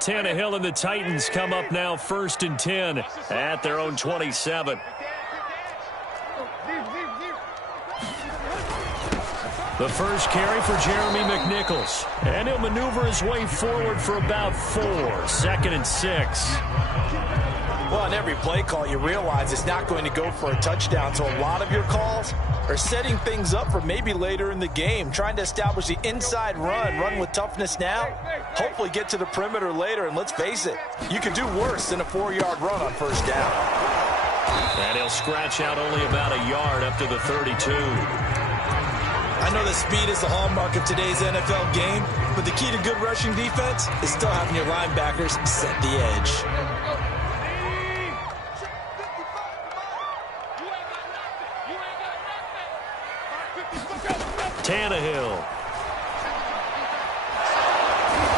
Tannehill and the Titans come up now 1st and 10 at their own 27. The first carry for Jeremy McNichols. And he'll maneuver his way forward for about 4. 2nd and 6. Well, on every play call, you realize it's not going to go for a touchdown. So a lot of your calls are setting things up for maybe later in the game, trying to establish the inside run with toughness now, hopefully get to the perimeter later. And let's face it, you can do worse than a 4-yard run on 1st down. And he'll scratch out only about a yard up to the 32. I know that speed is the hallmark of today's NFL game, but the key to good rushing defense is still having your linebackers set the edge. Tannehill.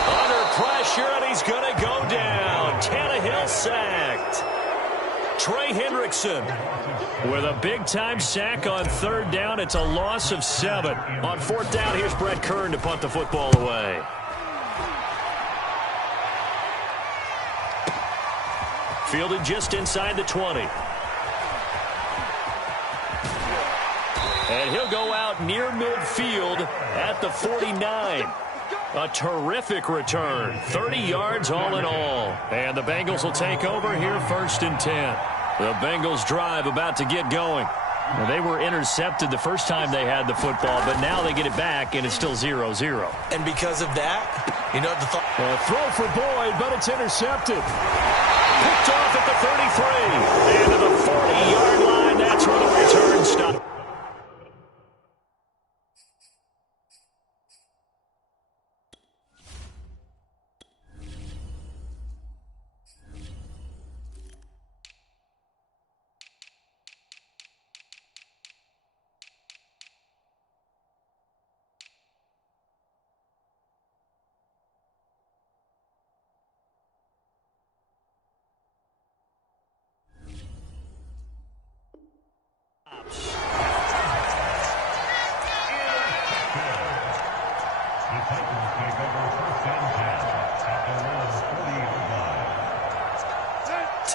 Under pressure, and he's going to go down. Tannehill sacked. Trey Hendrickson with a big-time sack on 3rd down. It's a loss of 7. On 4th down, here's Brett Kern to punt the football away. Fielded just inside the 20. And he'll go out near midfield at the 49. A terrific return. 30 yards all in all. And the Bengals will take over here 1st and 10. The Bengals drive about to get going. Well, they were intercepted the first time they had the football, but now they get it back, and it's still 0-0. And because of that, you know, throw for Boyd, but it's intercepted. Picked off at the 33. And to the 40-yard line, that's where the return stops.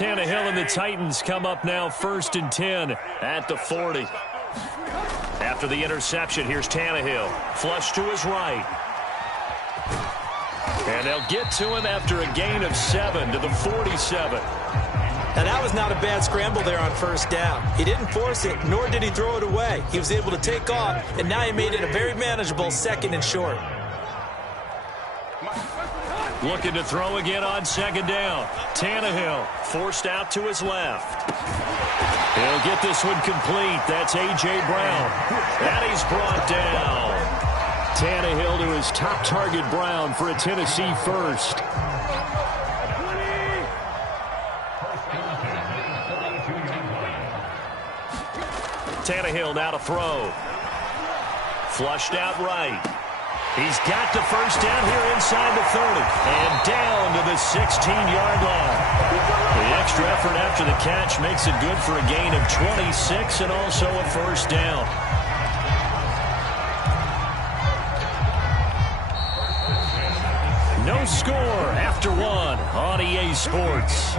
Tannehill and the Titans come up now 1st and 10 at the 40. After the interception, here's Tannehill. Flush to his right. And they'll get to him after a gain of 7 to the 47. And that was not a bad scramble there on 1st down. He didn't force it, nor did he throw it away. He was able to take off, and now he made it a very manageable 2nd and short. Looking to throw again on 2nd down. Tannehill forced out to his left. He'll get this one complete. That's A.J. Brown. And he's brought down. Tannehill to his top target, Brown, for a Tennessee first. Tannehill now to throw. Flushed out right. He's got the first down here inside the 30. And down to the 16-yard line. The extra effort after the catch makes it good for a gain of 26 and also a first down. No score after 1 on EA Sports.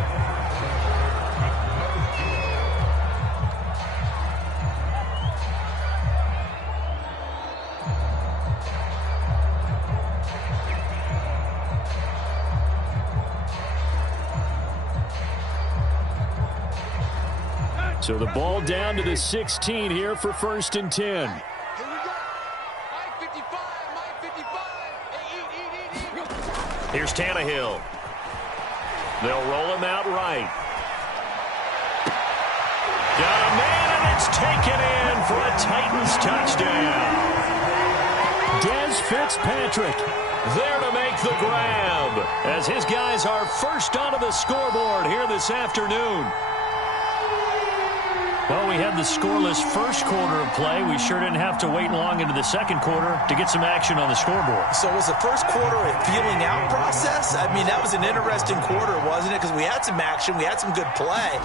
So the ball down to the 16 here for 1st and 10. Here we go. Mike 55, Mike 55. Here's Tannehill. They'll roll him out right. Got a man, and it's taken in for a Titans touchdown. Des Fitzpatrick there to make the grab as his guys are first onto the scoreboard here this afternoon. Well, we had the scoreless first quarter of play. We sure didn't have to wait long into the second quarter to get some action on the scoreboard. So was the first quarter a feeling out process? I mean, that was an interesting quarter, wasn't it? Because we had some action, we had some good play,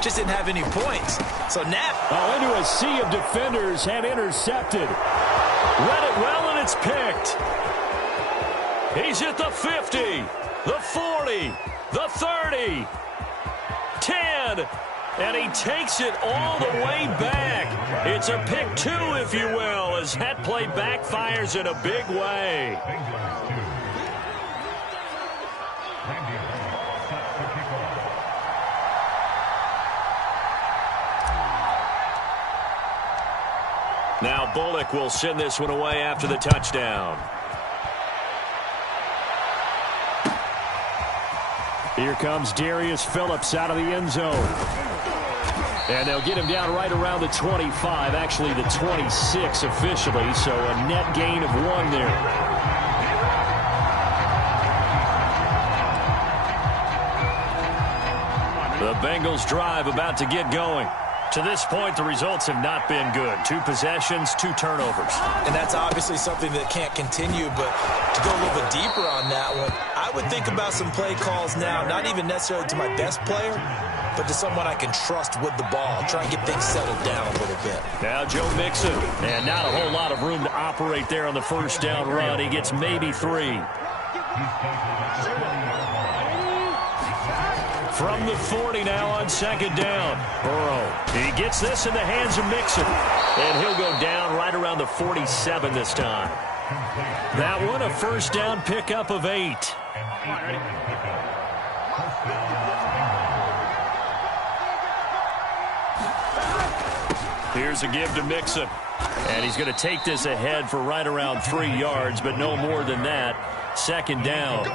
just didn't have any points. So now... into a sea of defenders and intercepted. Read it well, and it's picked. He's at the 50, the 40, the 30, 10... And he takes it all the way back. It's a pick 2, if you will, as that play backfires in a big way. Now Bullock will send this one away after the touchdown. Here comes Darius Phillips out of the end zone. And they'll get him down right around the 25, actually the 26 officially, so a net gain of 1 there. The Bengals drive about to get going. To this point, the results have not been good. 2 possessions, 2 turnovers. And that's obviously something that can't continue, but to go a little bit deeper on that one, I would think about some play calls now, not even necessarily to my best player, but to someone I can trust with the ball. Try and get things settled down a little bit. Now Joe Mixon, and not a whole lot of room to operate there on the first down run. He gets maybe 3. From the 40 now on 2nd down. Burrow, he gets this in the hands of Mixon, and he'll go down right around the 47 this time. That one a first down pickup of 8. Here's a give to Mixon. And he's going to take this ahead for right around 3 yards, but no more than that. 2nd down.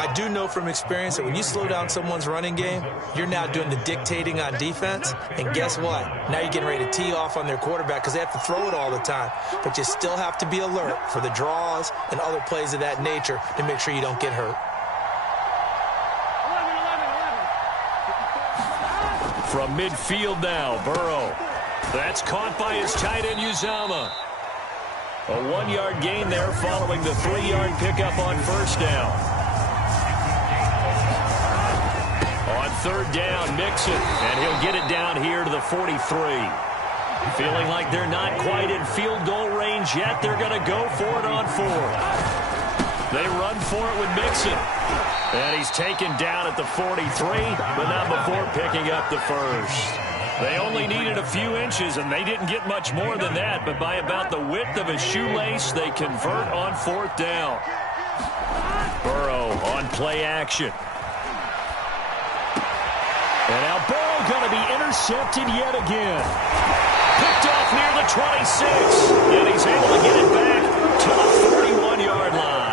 I do know from experience that when you slow down someone's running game, you're now doing the dictating on defense. And guess what? Now you're getting ready to tee off on their quarterback because they have to throw it all the time. But you still have to be alert for the draws and other plays of that nature to make sure you don't get hurt. From midfield now, Burrow. That's caught by his tight end, Uzomah. A 1-yard gain there following the 3-yard pickup on first down. On 3rd down, Mixon, and he'll get it down here to the 43. Feeling like they're not quite in field goal range yet. They're going to go for it on 4th. They run for it with Mixon. And he's taken down at the 43, but not before picking up the first. They only needed a few inches, and they didn't get much more than that, but by about the width of a shoelace, they convert on 4th down. Burrow on play action. And now Burrow going to be intercepted yet again. Picked off near the 26, and he's able to get it back to the 41-yard line.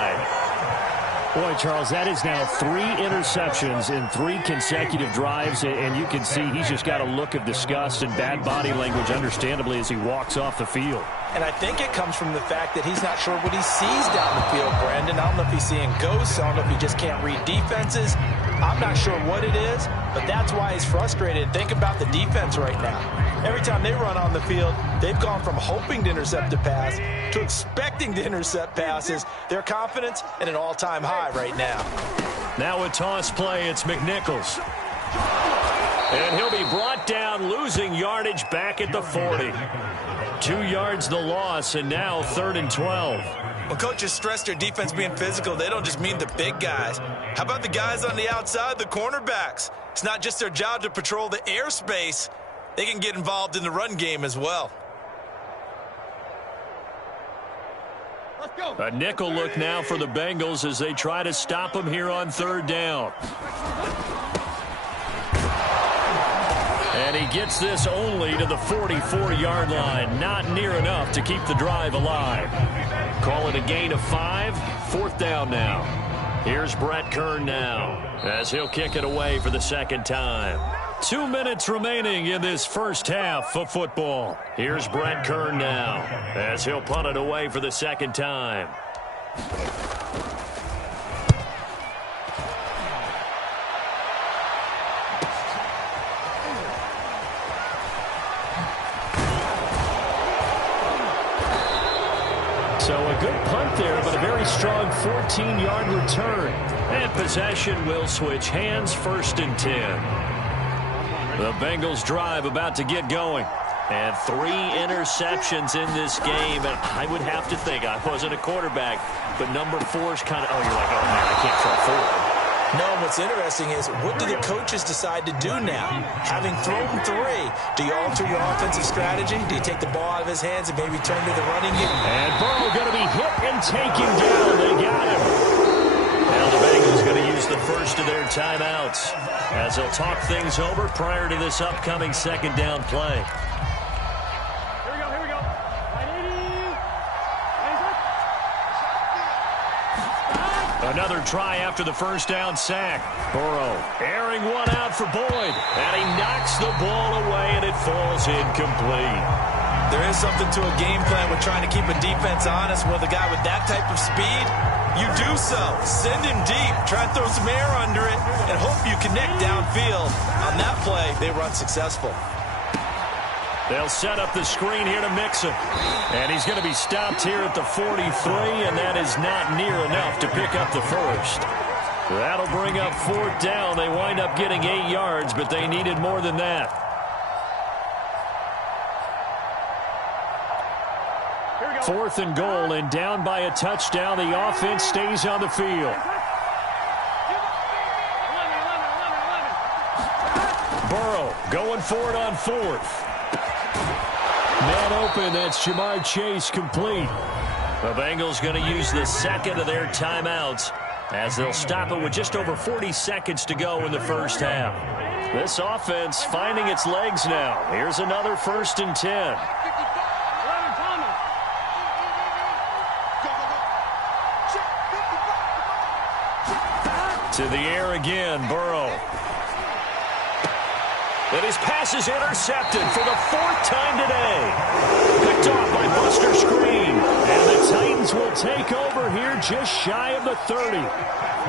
Boy, Charles, that is now 3 interceptions in 3 consecutive drives, and you can see he's just got a look of disgust and bad body language, understandably, as he walks off the field. And I think it comes from the fact that he's not sure what he sees down the field, Brandon. I don't know if he's seeing ghosts. I don't know if he just can't read defenses. I'm not sure what it is, but that's why he's frustrated. Think about the defense right now. Every time they run on the field, they've gone from hoping to intercept a pass to expecting to intercept passes. Their confidence at an all-time high right now. Now a toss play, it's McNichols. And he'll be brought down, losing yardage back at the 40. 2 yards the loss, and now 3rd and 12. When coaches stress their defense being physical, they don't just mean the big guys. How about the guys on the outside, the cornerbacks? It's not just their job to patrol the airspace. They can get involved in the run game as well. Let's go. A nickel look now for the Bengals as they try to stop him here on 3rd down. And he gets this only to the 44-yard line. Not near enough to keep the drive alive. Call it a gain of 5. 4th down now. Here's Brett Kern now as he'll kick it away for the 2nd time. 2 minutes remaining in this first half of football. Here's Brett Kern now as he'll punt it away for the 2nd time. So a good punt there, but a very strong 14-yard return. And possession will switch hands, 1st and 10. The Bengals drive about to get going. And 3 interceptions in this game. And I would have to think, I wasn't a quarterback, but number 4's kind of, oh, you're like, oh, man, I can't throw 4. No, what's interesting is, what do the coaches decide to do now? Having thrown 3, do you alter your offensive strategy? Do you take the ball out of his hands and maybe turn to the running game? And Burrow going to be hit and taken down. They got him. Now the Bengals going to use the first of their timeouts as they'll talk things over prior to this upcoming 2nd down play. Here we go. Another try after the 1st down sack. Burrow airing one out for Boyd. And he knocks the ball away, and it falls incomplete. There is something to a game plan with trying to keep a defense honest. With a guy with that type of speed, you do so. Send him deep. Try and throw some air under it and hope you connect downfield. On that play, they run successful. They'll set up the screen here to Mixon. And he's going to be stopped here at the 43, and that is not near enough to pick up the first. That'll bring up 4th down. They wind up getting 8 yards, but they needed more than that. Here we go. 4th and goal, and down by a touchdown. The offense stays on the field. 11. Burrow going for it on 4th. Man open, that's Jamar Chase complete. The Bengals going to use the 2nd of their timeouts as they'll stop it with just over 40 seconds to go in the first half. This offense finding its legs now. Here's another 1st and 10. To the air again, Burrow. And his pass is intercepted for the 4th time today. Picked off by Buster Screen. And the Titans will take over here just shy of the 30.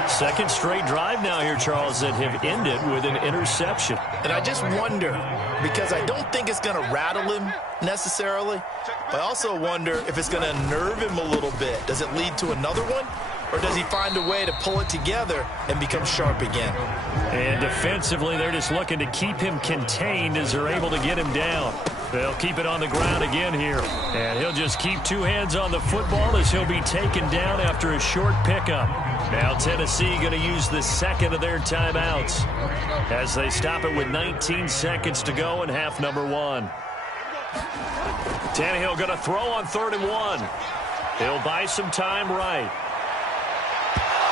2nd straight drive now here, Charles, that have ended with an interception. And I just wonder, because I don't think it's going to rattle him necessarily, but I also wonder if it's going to unnerve him a little bit. Does it lead to another one? Or does he find a way to pull it together and become sharp again? And defensively, they're just looking to keep him contained as they're able to get him down. They'll keep it on the ground again here. And he'll just keep two hands on the football as he'll be taken down after a short pickup. Now Tennessee going to use the second of their timeouts as they stop it with 19 seconds to go in half number 1. Tannehill going to throw on 3rd and 1. He'll buy some time right.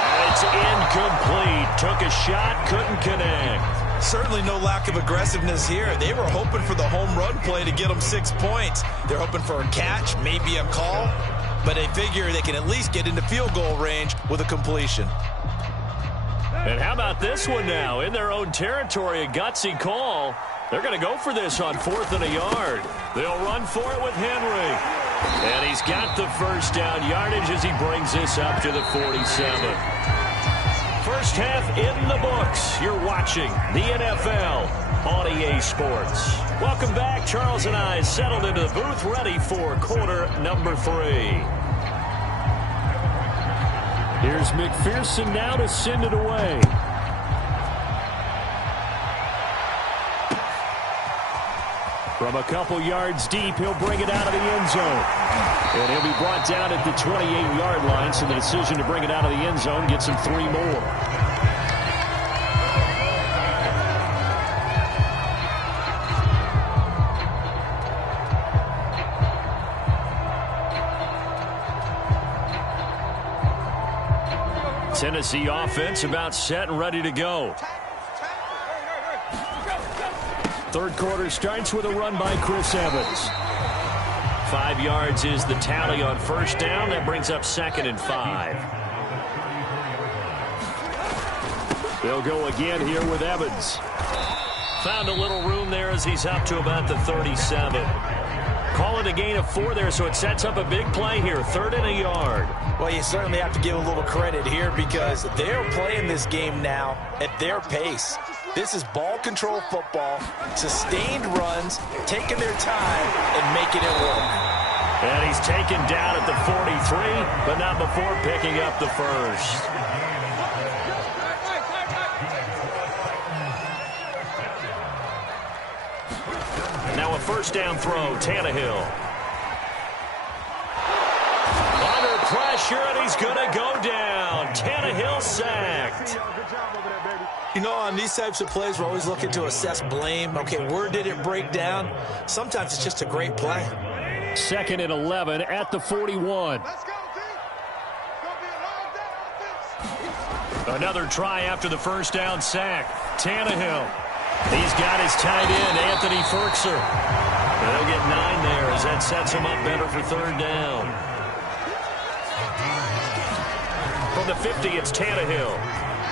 And it's incomplete. Took a shot, couldn't connect. Certainly no lack of aggressiveness here. They were hoping for the home run play to get them 6 points. They're hoping for a catch, maybe a call, but they figure they can at least get into field goal range with a completion. And how about this one now? In their own territory, a gutsy call. They're going to go for this on 4th and a yard. They'll run for it with Henry. And he's got the first down yardage as he brings this up to the 47. First half in the books. You're watching the NFL on EA Sports. Welcome back. Charles and I settled into the booth, ready for quarter number 3. Here's McPherson now to send it away. From a couple yards deep, he'll bring it out of the end zone. And he'll be brought down at the 28-yard line, so the decision to bring it out of the end zone gets him 3 more. Tennessee offense about set and ready to go. Third quarter starts with a run by Chris Evans. 5 yards is the tally on first down. That brings up 2nd and 5. They'll go again here with Evans. Found a little room there as he's up to about the 37. Call it a gain of 4 there, so it sets up a big play here. 3rd and a yard. Well, you certainly have to give a little credit here because they're playing this game now at their pace. This is ball control football, sustained runs, taking their time and making it work. And he's taken down at the 43, but not before picking up the first. Now a first down throw, Tannehill. Under pressure, and he's going to go down. Tannehill sacked. You know, on these types of plays, we're always looking to assess blame. Okay, where did it break down? Sometimes it's just a great play. 2nd and 11 at the 41. Another try after the first down sack. Tannehill. He's got his tight end, Anthony Ferkser. They'll get 9 there as that sets him up better for 3rd down. From the 50, it's Tannehill.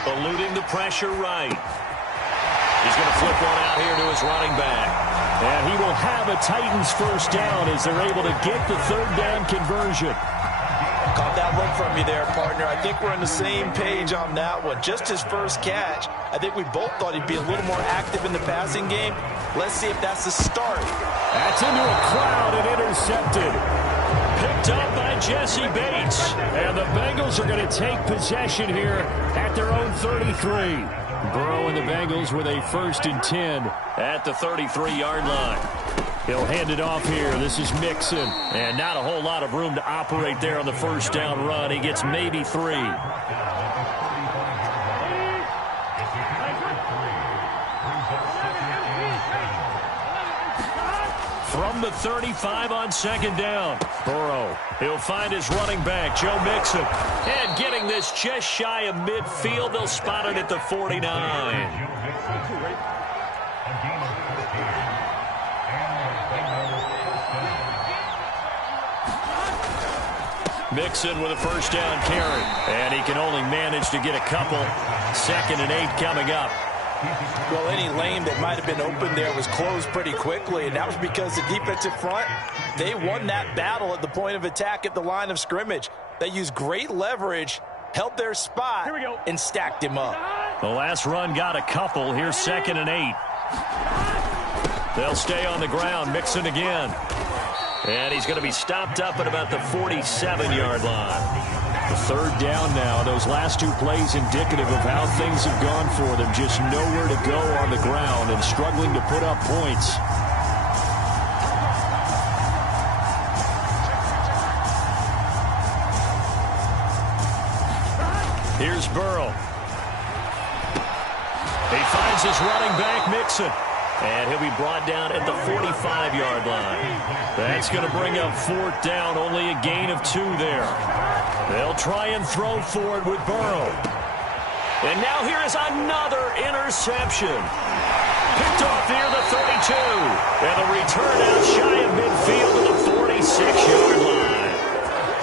Eluding the pressure right. He's going to flip one out here to his running back. And he will have a Titans first down as they're able to get the 3rd down conversion. Caught that look from you there, partner. I think we're on the same page on that one. Just his first catch. I think we both thought he'd be a little more active in the passing game. Let's see if that's the start. That's into a crowd and intercepted. Picked up by Jesse Bates. And the Bengals are going to take possession here at their own 33. Burrow and the Bengals with a 1st and 10 at the 33-yard line. He'll hand it off here. This is Mixon. And not a whole lot of room to operate there on the first down run. He gets maybe 3. From the 35 on 2nd down. Burrow. He'll find his running back, Joe Mixon. And getting this just shy of midfield. They'll spot it at the 49. Mixon with a first down carry. And he can only manage to get a couple. 2nd and 8 coming up. Well, any lane that might have been open there was closed pretty quickly, and that was because the defensive front, they won that battle at the point of attack at the line of scrimmage. They used great leverage, held their spot, and stacked him up. The last run got a couple. Here's 2nd and 8. They'll stay on the ground. Mixon again. And he's going to be stopped up at about the 47-yard line. The 3rd down now. Those last 2 plays indicative of how things have gone for them. Just nowhere to go on the ground and struggling to put up points. Here's Burrow. He finds his running back, Mixon. And he'll be brought down at the 45-yard line. That's going to bring up 4th down, only a gain of 2 there. They'll try and throw for it with Burrow. And now here is another interception. Picked off near the 32. And the return out shy of midfield to the 46-yard line.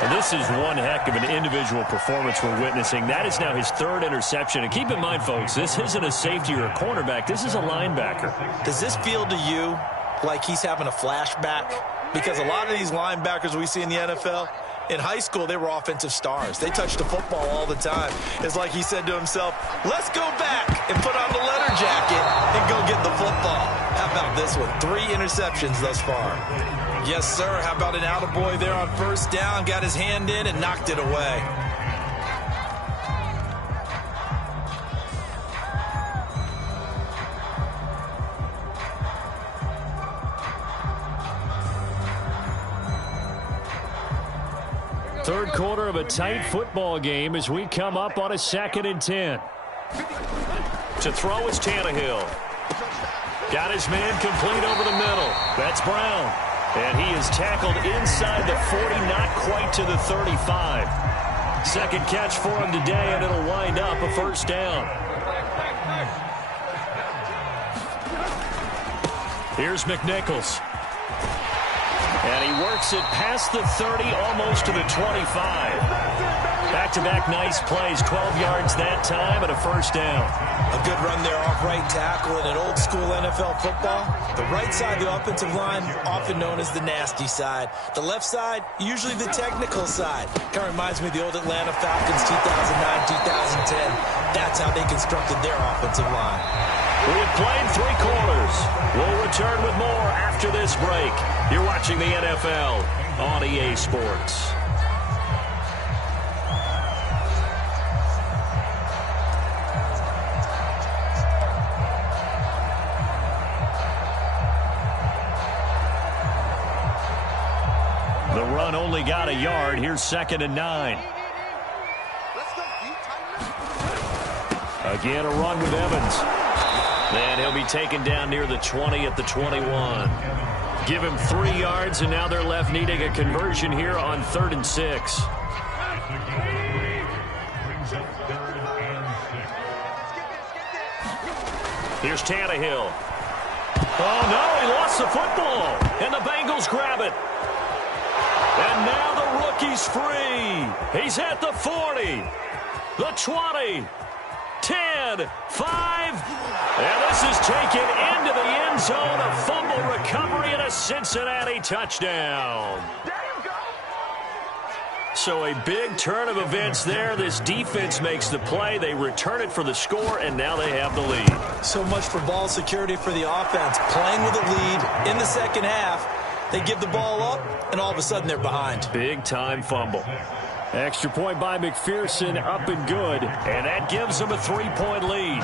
And this is one heck of an individual performance we're witnessing. That is now his 3rd interception. And keep in mind, folks, this isn't a safety or a cornerback. This is a linebacker. Does this feel to you like he's having a flashback? Because a lot of these linebackers we see in the NFL, in high school, they were offensive stars. They touched the football all the time. It's like he said to himself, let's go back and put on the leather jacket and go get the football. How about this one? 3 interceptions thus far. Yes, sir. How about an attaboy there on 1st down? Got his hand in and knocked it away. Third quarter of a tight football game as we come up on a 2nd and 10. To throw is Tannehill. Got his man complete over the middle. That's Brown. And he is tackled inside the 40, not quite to the 35. 2nd catch for him today, and it'll wind up a 1st down. Here's McNichols. And he works it past the 30, almost to the 25. Back-to-back nice plays, 12 yards that time, and a 1st down. A good run there off right tackle in an old-school NFL football. The right side, the offensive line, often known as the nasty side. The left side, usually the technical side. Kind of reminds me of the old Atlanta Falcons 2009-2010. That's how they constructed their offensive line. We have played 3 quarters. We'll return with more after this break. You're watching the NFL on EA Sports. The run only got a yard. Here's 2nd and 9. Again, a run with Evans. And he'll be taken down near the 20 at the 21. Give him 3 yards, and now they're left needing a conversion here on 3rd and 6. Here's Tannehill. Oh, no, he lost the football, and the Bengals grab it. And now the rookie's free. He's at the 40, the 20, 10, 5. And this is taken into the end zone. A fumble recovery and a Cincinnati touchdown. So a big turn of events there. This defense makes the play. They return it for the score, and now they have the lead. So much for ball security for the offense. Playing with a lead in the 2nd half. They give the ball up, and all of a sudden they're behind. Big-time fumble. Extra point by McPherson, up and good. And that gives them a 3-point lead.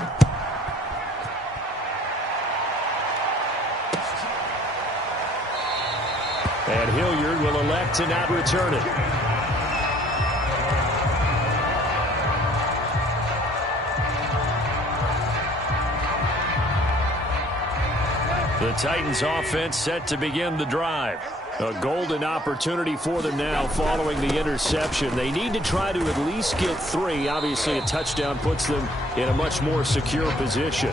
And Hilliard will elect to not return it. The Titans offense set to begin the drive. A golden opportunity for them now following the interception. They need to try to at least get 3. Obviously, a touchdown puts them in a much more secure position.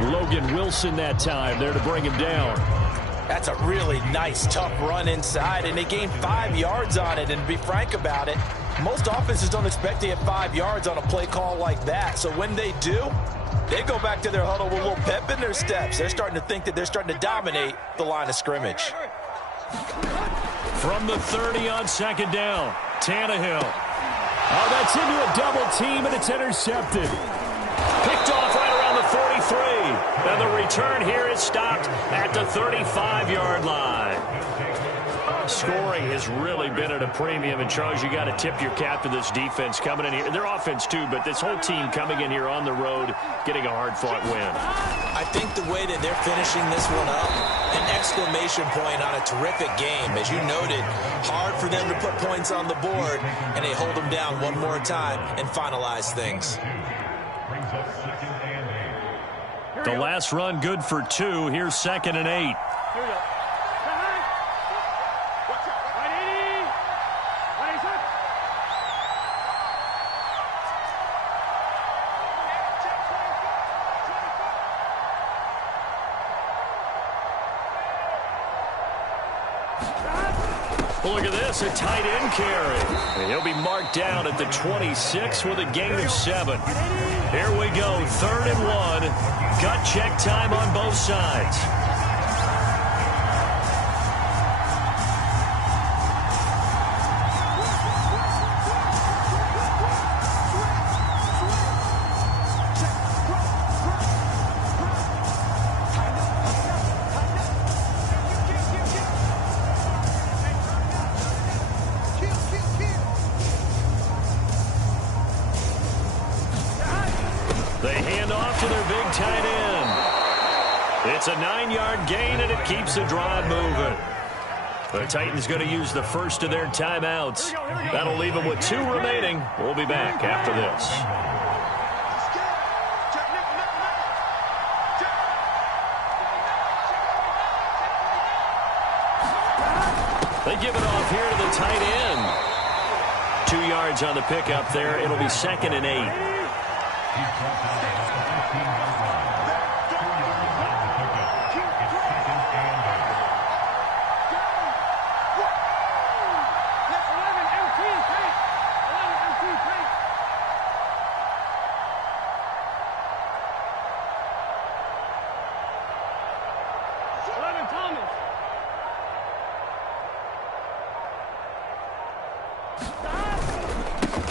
Logan Wilson that time there to bring him down. That's a really nice, tough run inside, and they gained 5 yards on it. And to be frank about it, most offenses don't expect to get 5 yards on a play call like that. So when they do, they go back to their huddle with a little pep in their steps. They're starting to think that they're starting to dominate the line of scrimmage. From the 30 on 2nd down, Tannehill. Oh, that's into a double team, and it's intercepted. Picked off right around the 43. And the return here is stopped at the 35-yard line. Scoring has really been at a premium. And, Charles, you got to tip your cap to this defense coming in here. Their offense, too, but this whole team coming in here on the road, getting a hard-fought win. I think the way that they're finishing this one up An exclamation point on a terrific game. As you noted, hard for them to put points on the board, and they hold them down one more time and finalize things. The last run good for 2. Here's 2nd and 8. Here we go. Watch out. Right 80. Right 87. Look at this, a tight end carry. And he'll be marked down at the 26 with a gain of 7. Here we go, 3rd and 1. Gut check time on both sides. They hand off to their big tight end. It's a 9-yard gain, and it keeps the drive moving. The Titans going to use the first of their timeouts. That'll leave them with 2 remaining. We'll be back after this. They give it off here to the tight end. 2 yards on the pickup there. It'll be 2nd and 8.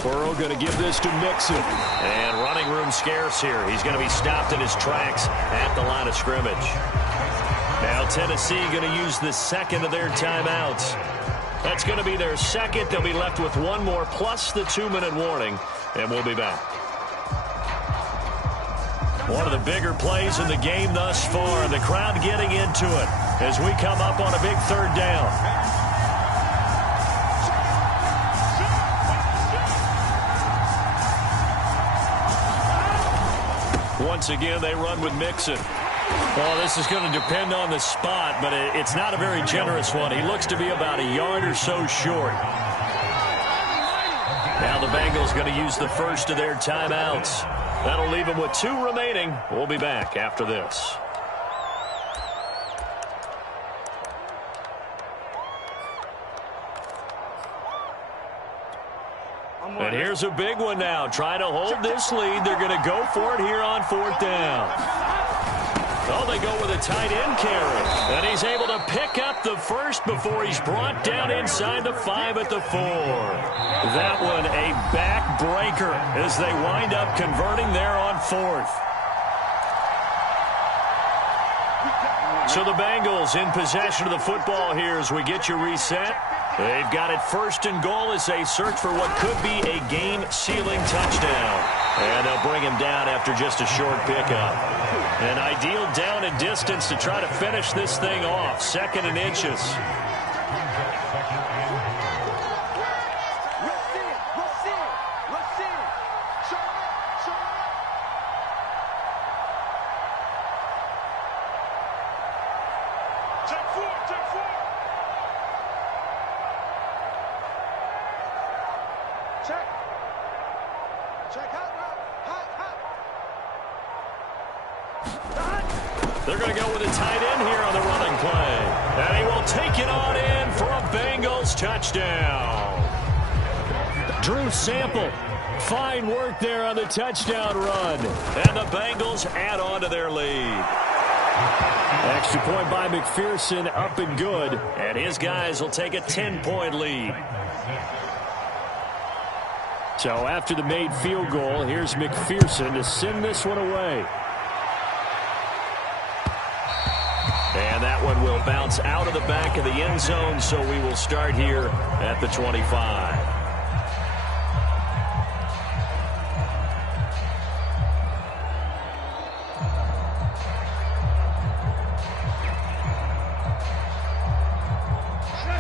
Burrow going to give this to Mixon. And running room scarce here. He's going to be stopped in his tracks at the line of scrimmage. Now Tennessee going to use the 2nd of their timeouts. That's going to be their 2nd. They'll be left with 1 more plus the 2-minute warning. And we'll be back. One of the bigger plays in the game thus far. And the crowd getting into it as we come up on a big 3rd down. Once again, they run with Mixon. Well, this is going to depend on the spot, but it's not a very generous one. He looks to be about a yard or so short. Now the Bengals going to use the first of their timeouts. That'll leave them with 2 remaining. We'll be back after this. And here's a big one now. Trying to hold this lead. They're going to go for it here on 4th down. Oh, they go with a tight end carry. And he's able to pick up the first before he's brought down inside the 5 at the 4. That one a backbreaker as they wind up converting there on 4th. So the Bengals in possession of the football here as we get you reset. They've got it 1st and goal as they search for what could be a game-sealing touchdown. And they'll bring him down after just a short pickup. An ideal down and distance to try to finish this thing off. 2nd and inches. They're going to go with a tight end here on the running play. And he will take it on in for a Bengals touchdown. Drew Sample, fine work there on the touchdown run. And the Bengals add on to their lead. Extra point by McPherson, up and good. And his guys will take a 10-point lead. So after the made field goal, here's McPherson to send this one away. And that one will bounce out of the back of the end zone, so we will start here at the 25.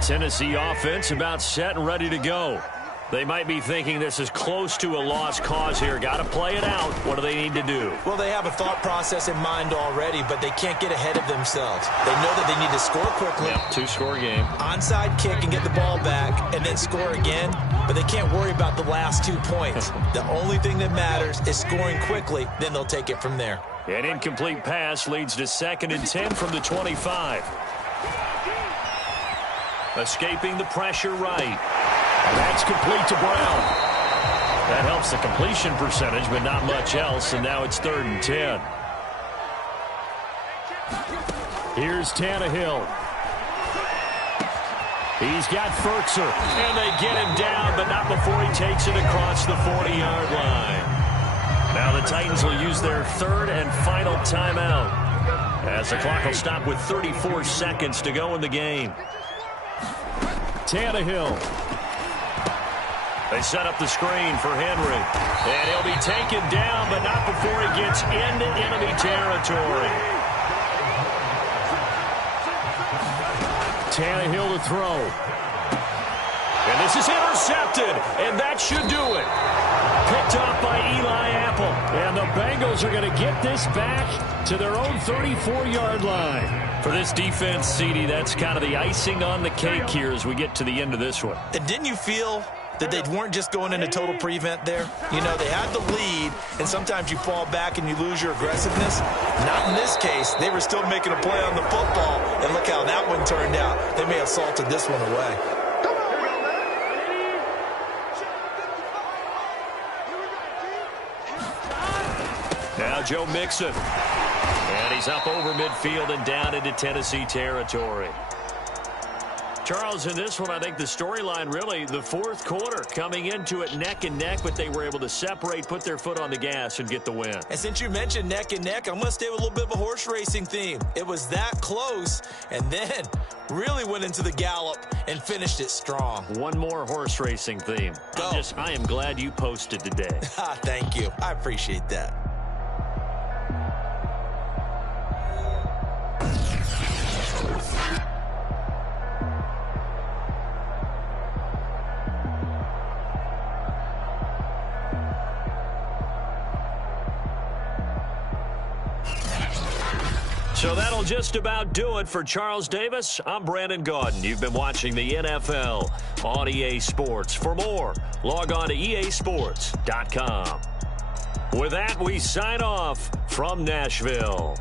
Tennessee offense about set and ready to go. They might be thinking this is close to a lost cause here. Got to play it out. What do they need to do? Well, they have a thought process in mind already, but they can't get ahead of themselves. They know that they need to score quickly. Yep, two-score game. Onside kick and get the ball back and then score again, but they can't worry about the last 2 points. The only thing that matters is scoring quickly, then they'll take it from there. An incomplete pass leads to 2nd and 10 from the 25. Escaping the pressure right. That's complete to Brown. That helps the completion percentage, but not much else, and now it's 3rd and 10. Here's Tannehill. He's got Fertzer, and they get him down, but not before he takes it across the 40-yard line. Now the Titans will use their 3rd and final timeout, as the clock will stop with 34 seconds to go in the game. Tannehill. They set up the screen for Henry. And he'll be taken down, but not before he gets into enemy territory. Tannehill to throw. And this is intercepted, and that should do it. Picked off by Eli Apple. And the Bengals are going to get this back to their own 34-yard line. For this defense, CD, that's kind of the icing on the cake here as we get to the end of this one. And didn't you feel that they weren't just going into total prevent there? You know, they had the lead, and sometimes you fall back and you lose your aggressiveness. Not in this case. They were still making a play on the football, and look how that one turned out. They may have salted this one away. Now Joe Mixon. And he's up over midfield and down into Tennessee territory. Charles, in this one, I think the storyline really, the 4th quarter, coming into it neck and neck, but they were able to separate, put their foot on the gas, and get the win. And since you mentioned neck and neck, I'm going to stay with a little bit of a horse racing theme. It was that close, and then really went into the gallop and finished it strong. One more horse racing theme. Go. I am glad you posted today. Thank you. I appreciate that. So that'll just about do it for Charles Davis. I'm Brandon Gaudin. You've been watching the NFL on EA Sports. For more, log on to easports.com. With that, we sign off from Nashville.